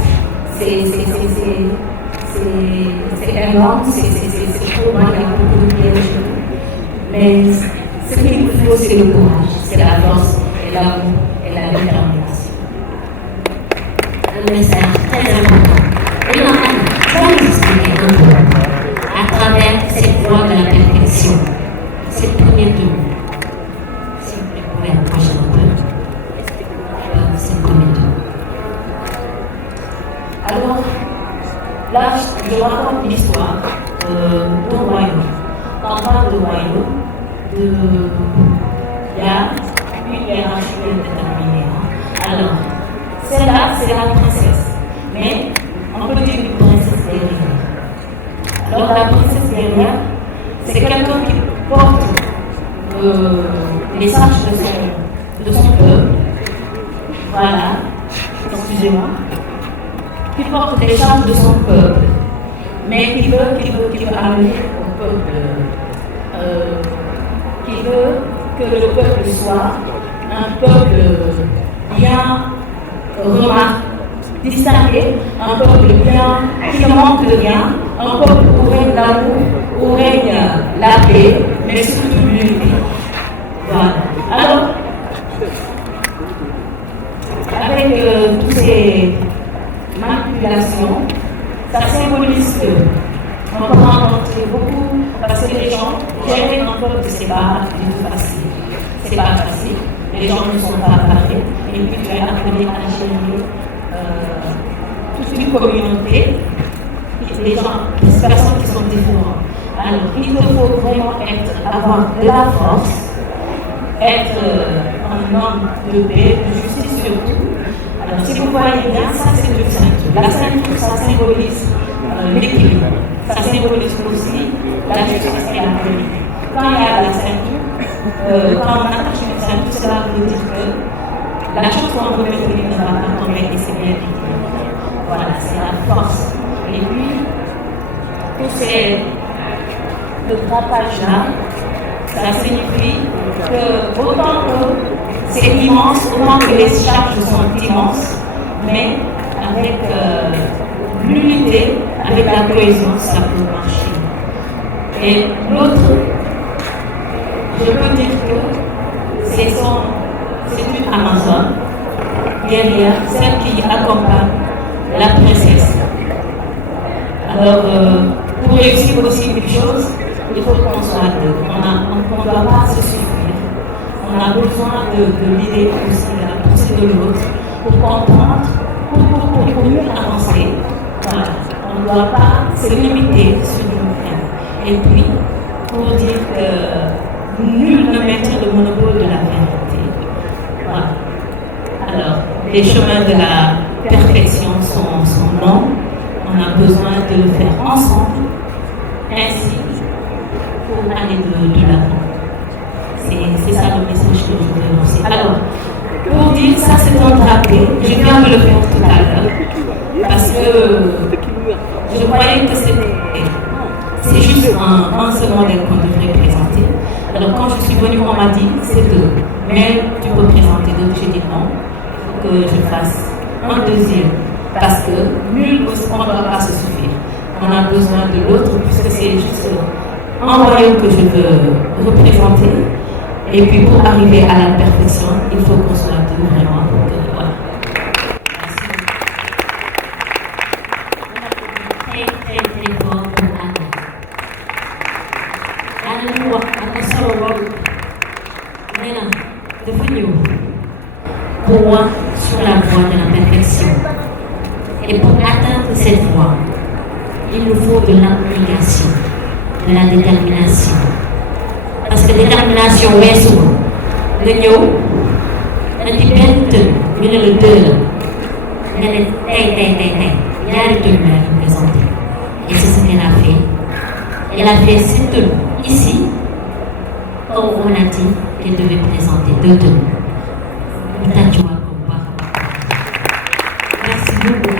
c'est énorme, c'est pour moi, il y a beaucoup de pièges. Mais ce qu'il nous faut, c'est le courage, c'est la force, et l'amour et la détermination. Un message très important. Et normalement, je vais vous expliquer un peu à travers cette voie de la perfection, cette première tenue. Si vous pouvez approcher un peu, cette première tenue. Alors, là, je raconte l'histoire d'un royaume. Quand on parle de royaume, il y a une hiérarchie déterminée. Alors, celle-là, c'est la princesse. Mais on peut dire une princesse guerrière. Alors, la princesse guerrière, c'est quelqu'un qui porte les sages de son peuple. Voilà, excusez-moi. Qui porte les charges de son peuple, mais qui veut amener au peuple, qui veut que le peuple soit un peuple bien distingué, un peuple bien, qui ne manque de rien, un peuple où règne l'amour, où règne la paix, mais surtout l'unité. Voilà. Alors, avec tous ces manipulations, ça symbolise qu'on peut rencontrer beaucoup, parce que les gens, gérer un peuple, c'est pas du tout facile. C'est pas facile, les gens ne sont pas parfaits, et puis tu es appelé à gérer toute une communauté, des gens, des personnes qui sont différentes. Alors, il te faut vraiment avoir de la force, être un homme de paix, de justice surtout. Alors, si vous voyez bien, ça c'est une ceinture. La ceinture, ça symbolise l'équilibre. Ça symbolise aussi la justice et la vérité. Quand il y a la ceinture, quand on attache une ceinture, cela veut dire que la chose qu'on veut maintenir ne va pas tomber et c'est bien équilibré. Voilà, c'est la force. Et puis, le drapage-là, ça signifie que autant que c'est immense, autant que les charges sont immenses, mais avec l'unité, avec la cohésion, ça peut marcher. Et l'autre, je peux dire que c'est une Amazone guerrière, celle qui accompagne la princesse. Alors, pour réussir aussi une chose, il faut qu'on soit deux. On ne doit pas se suffire. On a besoin de l'idée aussi, de la pensée de l'autre, pour comprendre, pour mieux avancer. Voilà. On ne doit pas se limiter sur nous-mêmes. Et puis, pour dire que nul ne maintient le monopole de la vérité. Voilà. Alors, les chemins de la perfection sont longs. On a besoin de le faire ensemble, ainsi pour aller de l'avant. C'est ça le message que je voulais lancer. Alors, pour dire ça, c'est un drapé. Je viens de le faire tout à l'heure, parce que je croyais que c'est juste un seul modèle qu'on devrait présenter. Alors, quand je suis venue, on m'a dit c'est deux. Mais tu peux présenter deux. J'ai dit non, il faut que je fasse un deuxième. Parce que nul on ne doit pas se suffire. On a besoin de l'autre, puisque c'est juste un royaume que je veux représenter. Et puis pour arriver à la perfection, il faut qu'on soit deux vraiment. Donc, voilà. Merci. Très, très, très fort pour Anna. Anna nous wax solo lool. Nee na dafa ñëw pour wax sur la voie de la perfection. Et pour atteindre cette voie, il nous faut de l'abnégation, de la détermination. Parce que détermination weesu nga ñëw indi benn tën ñu ne la deux la nga ne tey ñaari tën la représenté. Et c'est ce qu'elle a fait. Elle a fait cette tën ici, comme on a dit qu'elle devait présenter deux tën. Merci beaucoup. Merci beaucoup.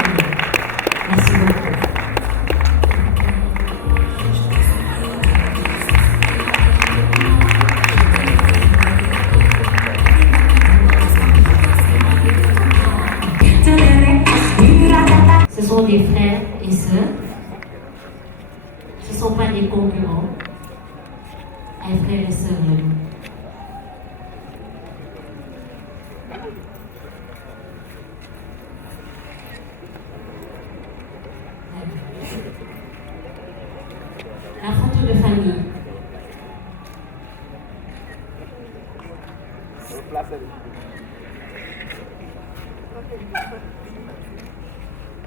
Ce sont des frères et sœurs. Ce ne sont pas des concurrents. ay frères et sœurs lañu. La photo de famille.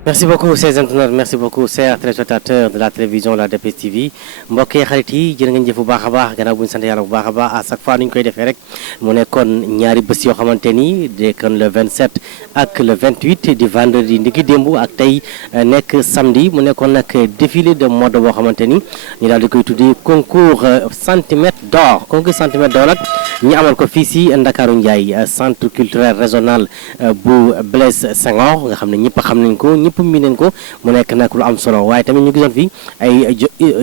merci beaucoup chers internautes merci beaucoup chers téléspectateurs de la télévision la DPTV mbokk yi xarit yi jërë ngeen jëf bu baax a baax gannaaw bu ñu sant yàlla bu baax a baax à chaque fois ni ñu koy defee rek mu nekkoon ñaari bés yoo xamante ni dekkoon le 27 ak le 28 di vendredi ndiki démb ak tey nekk samedi mu nekkoon nag défilé de mode boo xamante ni ñu daal di koy tuddee concours centimètre d'or concours centimètre d'or nag ñu amal ko fii si Ndakaaru Ndiaye centre culturel régional bu Blaise Senghor nga xam ne ñëpp xam nañ ko ñëpp miineen ko mu nekk nag lu am solo waaye tamit ñu gisoon fi ay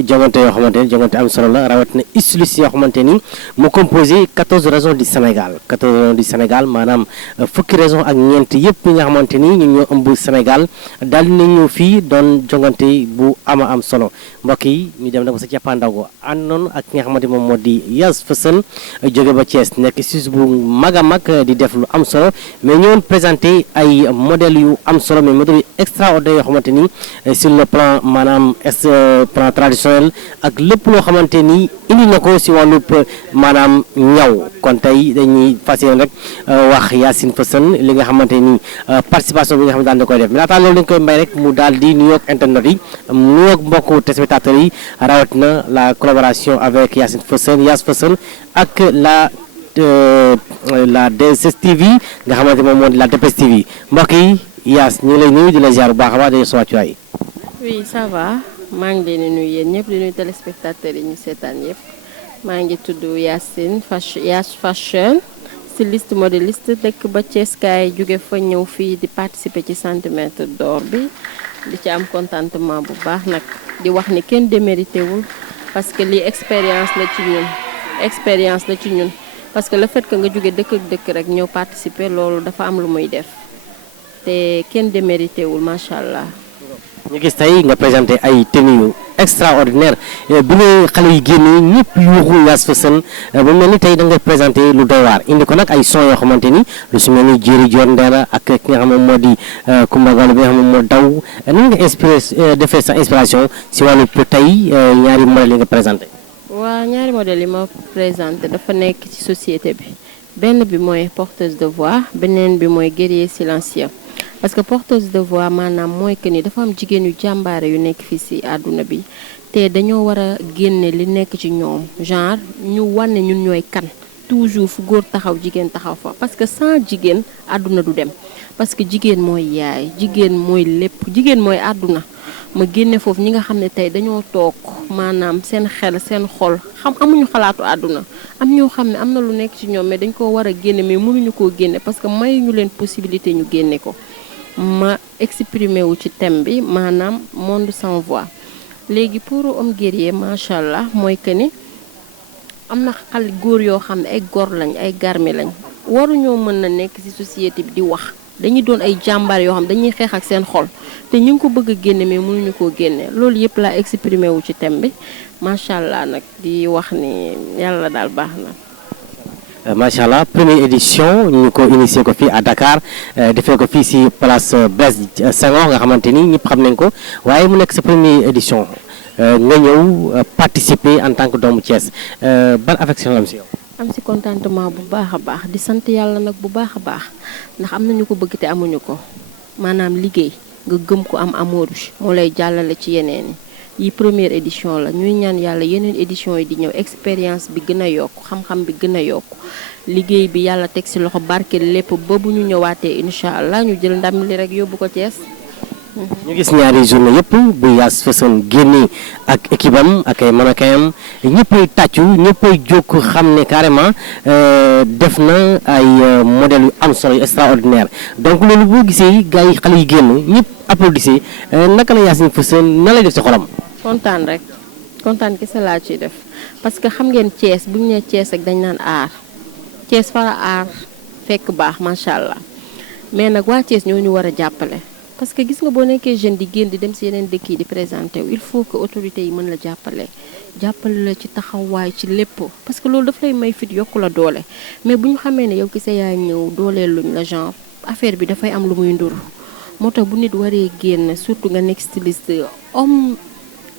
jongante yoo xamante ni jongante am solo la rawatina stylistes yoo xamante ni mu composé 14 régions du Sénégal 14 régions du Sénégal maanaam fukki régions ak ñeent yëpp yi nga xamante ni ñu ñoo ëmb Sénégal daal di ñëw fii doon jongante bu ama am solo mbokk yi ñu dem nag ba sa cappaandaw ko àndoon ak ki nga xamante moom moo di Yas Fësal jóge ba Thiès nekk styliste bu mag a mag di def lu am solo mais ñëwoon présenté ay modèles yu am solo mais modèles yu extraordinaire yoo xamante ni sur le plan maanaam plan traditionnel ak lépp loo xamante ni indi na ko si wàllub maanaam ñaw kon tey dañuy fas yéene rek wax Yacine Fësal li nga xamante ni participation bi nga xam ne daal di koy def mais laata loolu dañ koy may rek mu daal di nuyoog internet yi nuyoog mbokku téléspectateurs yi rawatina la collaboration avec Yacine Fësal ak la DSTV nga xamante moom moo di la DPTV mbokk yi Yaas ñu ngi lay nuyu di la ziar bu baax a baax di sa wàccuwaay. oui ça va maa ngi leen di nuyu yéen ñëpp di nuyu téléspectateurs yi ñu seetaan yëpp maa ngi tudd Yacine Yas Fashion styliste modéliste dëkk ba Thiès kaay jóge fa ñëw fii di participer ci centimètre d'or bi di ci am contentement bu baax nag di wax ni kenn démérité wul parce que lii expérience la ci ñun parce que le fait que nga jóge dëkk ak dëkk rek ñëw participer loolu dafa am lu muy def te kenn démérité wul macha allah. ñu gis tey nga présenté ay tenues yu extraordinaire bi nga xale yi génnee ñëpp yuuxu Yas Fësal ba mel ni tey da nga présenté lu doy waar indi ko nag ay son yoo xamante ni lu su mel ni Jéeri Joor Ndeera ak ki nga xam ne moo di Kumba Gawlo bi nga xam ne moo daw nan nga inspiré defee sa inspiration si wàllu tey ñaari modèles yi nga présenté. waa ñaari modèles yi ma présenté dafa nekk ci société bi benn bi mooy porteuse de voix beneen bi mooy guerrier silencieux parce que porteuse de voix maanaam mooy que ni dafa am jigéen yu jàmbaare yu nekk fii ci àdduna bi te dañoo war a génne li nekk ci ñoom genre ñu wane ñun ñooy kan toujours fu góor taxaw jigéen taxaw fa parce que sans jigéen àdduna du dem parce que jigéen mooy yaay jigéen mooy lépp jigéen mooy àdduna ma génne foofu ñi nga xam ne tey dañoo toog maanaam seen xel seen xol xam amuñu xalaatu àdduna am ñoo xam ne am na lu nekk ci ñoom mais dañ koo war a génne mais mënuñu koo génne parce que mayuñu leen possibilité ñu génne ko ma exprimer wu ci thème bi maanaam monde sans voix léegi pour homme guerrier macha allah mooy que ni am na xale góor yoo xam ne ay gor lañ ay garmi lañ waruñoo mën na nekk ci société bi di wax dañuy doon ay jàmbaar yoo xam dañuy xeex ak seen xol te ñu ngi ko bëgg a génne mais mënuñu koo génne loolu yëpp laa exprimer wu ci thème bi macha allah nag di wax ni yàlla daal baax na. macha allah première édition ñu ko initié ko fii à Dakar defee ko fii si place Blaise Senghor nga xamante ni ñëpp xam nañ ko waaye mu nekk sa première édition nga ñëw participer en tant que doomu Thiès ban affection am si yow. am si contentement bu baax a baax di sant yàlla nag bu baax a baax ndax am nañu ko bëgg te amuñu ko maanaam liggéey nga gëm ko am amour bi moo lay jàllale ci yeneen yi première édition la ñuy ñaan yàlla yeneen édition yi di ñëw expérience bi gën a yokk xam-xam bi gën a yokk liggéey bi yàlla teg si loxo barke lépp ba bu ñu ñëwaatee incha allah ñu jël ndam li rek yóbbu ko Thiès. ñu gis ñaari journée yëpp bu Yas Fësal génne ak équipe am ak ay mannequin am ñëppay tàccu ñëppay jóg xam ne carrément def na ay modèles yu am solo yu extraordinaire donc loolu boo gisee gars yi xale yi génn ñëpp applaudissé naka la Yacine Fësal na lay def ci xolam. kontaan rek kontaan kese laa ciy def parce que xam ngeen Thiès bu ñu nee Thiès rek dañ naan aar Thiès fara aar fekk baax macha allah mais nag waa Thiès ñoo ñu war a jàppale. parce que gis nga boo nekkee jeune di génn di dem si yeneen dëkk yi di présenté wu il faut que autorités yi mën la jàppale la ci taxawaay ci lépp parce que loolu daf lay may fit yokku la doole mais bu ñu xamee ne yow ki sa yaa ñëw dooleel luñ la genre affaire bi dafay am lu muy ndur moo tax bu nit waree génn surtout nga nekk styliste homme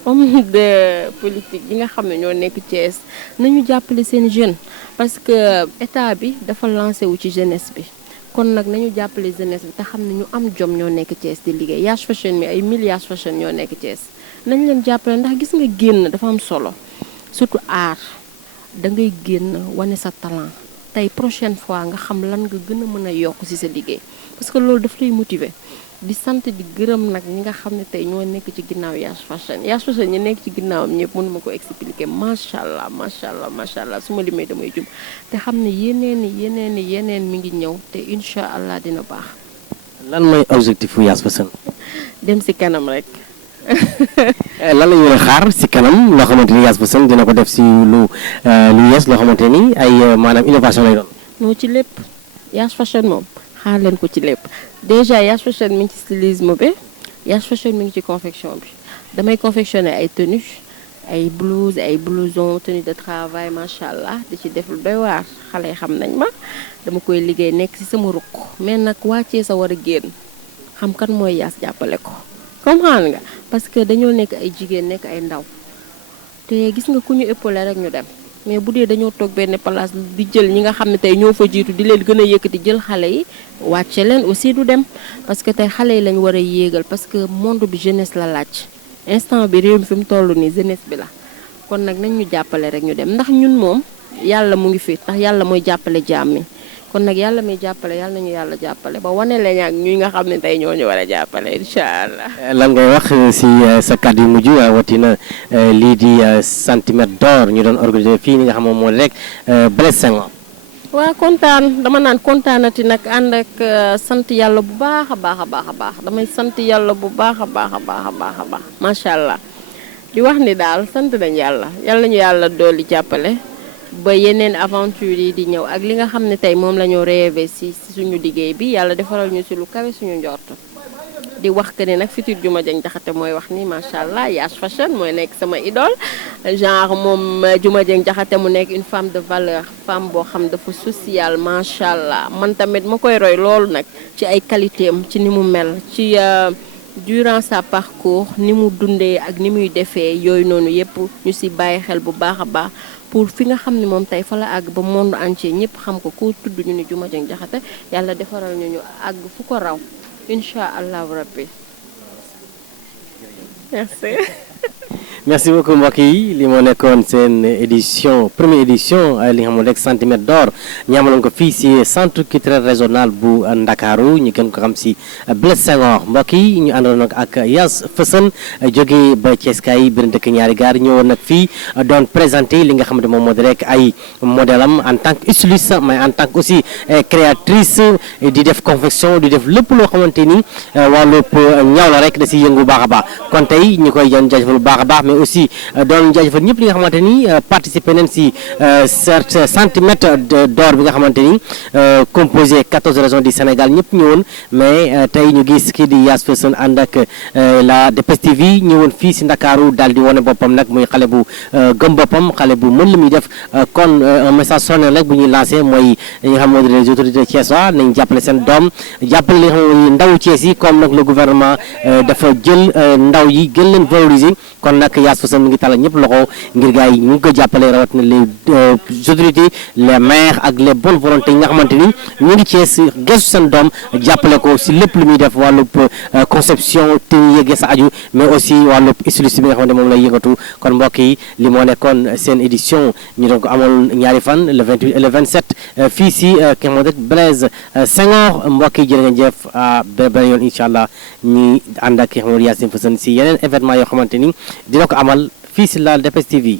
de politique yi nga xam ne ñoo nekk Thiès nañu jàppale seen jeune parce que état bi dafa lancé wu ci jeunesse bi kon nag nañu jàppale jeunesse bi te xam ne ñu am jom ñoo nekk Thiès di liggéey Yash Fashion mi ay milliards fashion ñoo nekk Thiès nañ leen jàppale ndax gis nga génn dafa am solo surtout art da ngay génn wane sa talent tey prochaine fois nga xam lan nga gën a mën a yokk ci sa liggéey parce que loolu daf lay motiver di sant di gërëm nag ñi nga xam ne tey ñoo nekk ci ginnaaw Yash Fashion ñi nekk ci ginnaawam ñëpp mënu ma ko expliquer macha allah su ma limee damay jum te xam ne yeneen mi ngi ñëw te incha allah dina baax. lan mooy objectif fu Yash Fashion. dem ci kanam rek. lan la ñu xaar ci kanam loo xamante ni Yash Fashion dina ko def ci lu yees loo xamante ni ay maanaam innovation lay doon. non ci lépp Yash Fashion moom xaar leen ko ci lépp déjà Yash Fashion mi ngi ci stylisme bi Yash Fashion mi ngi ci confection bi damay confectionner ay tenues ay blouse ay blouson tenue de travail macha allah di ci def lu doy waar xale yi xam nañ ma dama koy liggéey nekk ci sama ruq mais nag wàccee sa war a génn xam kan mooy Yash jàppale ko comprendre nga parce que dañoo nekk ay jigéen nekk ay ndaw te gis nga ku ñu épaulé rek ñu dem mais bu dee dañoo toog benn place di jël ñi nga xam ne tey ñoo fa jiitu di leen gën a yëkkati jël xale yi wàcce leen aussi du dem parce que tey xale yi lañ war a yéegal parce que monde bi jeunesse la laaj instant bi réew mi fi mu toll nii jeunesse bi la kon nag nañ ñu jàppale rek ñu dem ndax ñun moom yàlla mu ngi fi ndax yàlla mooy jàppale jaam mi kon nag yàlla muy jàppale yàlla nañu yàlla jàppale ba wane leen ak ñuy nga xam ne tey ñoo ñu war a jàppale incha allah. lan ngay wax ci sa kàddu yu mujj watina lii di centimètre d'or ñu doon organiser fii ni nga xam moom moo rek Blaise Senghor. waa kontaan dama naan kontaanati nag ànd ak sant yàlla bu baax a baax damay sant yàlla bu baax a baax macha allah di wax ni daal sant nañ yàlla ñu yàlla dooli jàppale. ba yeneen aventure yi di ñëw ak li nga xam ne tey moom la ñu rêvé ci suñu liggéey bi yàlla defaral ñu ci lu kawe suñu njort di wax que ne nag futur Juma Jeng Jaxate mooy wax ni macha allah Yash Fashion mooy nekk sama idole genre moom Juma Jeng Jaxate mu nekk une femme de valeur femme boo xam dafa sociale macha allah man tamit ma koy roy loolu nag ci ay qualité am ci ni mu mel ci durant sa parcours ni mu dundee ak ni muy defee yooyu noonu yëpp ñu ci bàyyi xel bu baax a baax pour fi nga xam ne moom tey fa la àgg ba monde entier ñëpp xam ko ku tudd ñu ni Juma Jeng Jaxate yàlla defaral ñu àgg fu ko raw incha allahu rabbi merci. merci beaucoup mbokk yi li moo nekkoon seen première édition li nga xam ne rek centimètre d'or ñu amaloon ko fii ci centre culturel régional bu Ndakaaru ñu gën ko xam ci Blaise Senghor mbokk yi ñu àndoon nag ak Yash Fashion jógee ba Thiès kaay biir dëkk ñaari gaar ñëwoon nag fii doon présenté li nga xamante moom moo di rek ay modèle am en tant que styliste mais en tant que aussi créatrice di def confection di def lépp loo xamante ni wàllub ñaw la rek da ci yëngu baax a baax kon tey ñu koy jaajëfal bu baax a baax mais aussi doon jaajëfal ñëpp li nga xamante ni participer nañ ci centimètre d'or bi nga xamante ni composé 14 régions du Sénégal ñëpp ñëwoon mais tey ñu gis kii di Yash Fashion ànd ak la DPS TV ñëwoon fii ci Ndakaaru daal di wane boppam nag muy xale bu gëm boppam xale bu mën li muy def kon un message sonné rek bu ñuy lancé mooy li nga xam moo di les autorités thiessois nañ jàppale seen doom jàppale li nga xam mooy ndawu Thiès yi comme nag le gouvernement dafa jël ndaw yi gën leen valoriser kon nag Yash Fashion mi ngi talal ñëpp loxo ngir gars yi ñu ngi ko jàppale rawatina les autorités les maires ak les bonnes volontés yi nga xamante ni ñu ngi Thiès gëstu seen doom jàppale ko si lépp lu muy def wàllub conception te yëgee sa aju mais aussi wàllub styliste bi nga xamante moom lay yëngatu kon mbokk yi li moo nekkoon seen édition ñu doon ko amoon ñaari fan le 28 et le 27 fii si ki nga xamante Blaise Senghor mbokk yi jërë ngeen jëf beneen yoon incha allah ñi ànd ak ki nga xamante Yash Fashion si yeneen événement yoo xamante ni dina ko amal fii si la DPS TV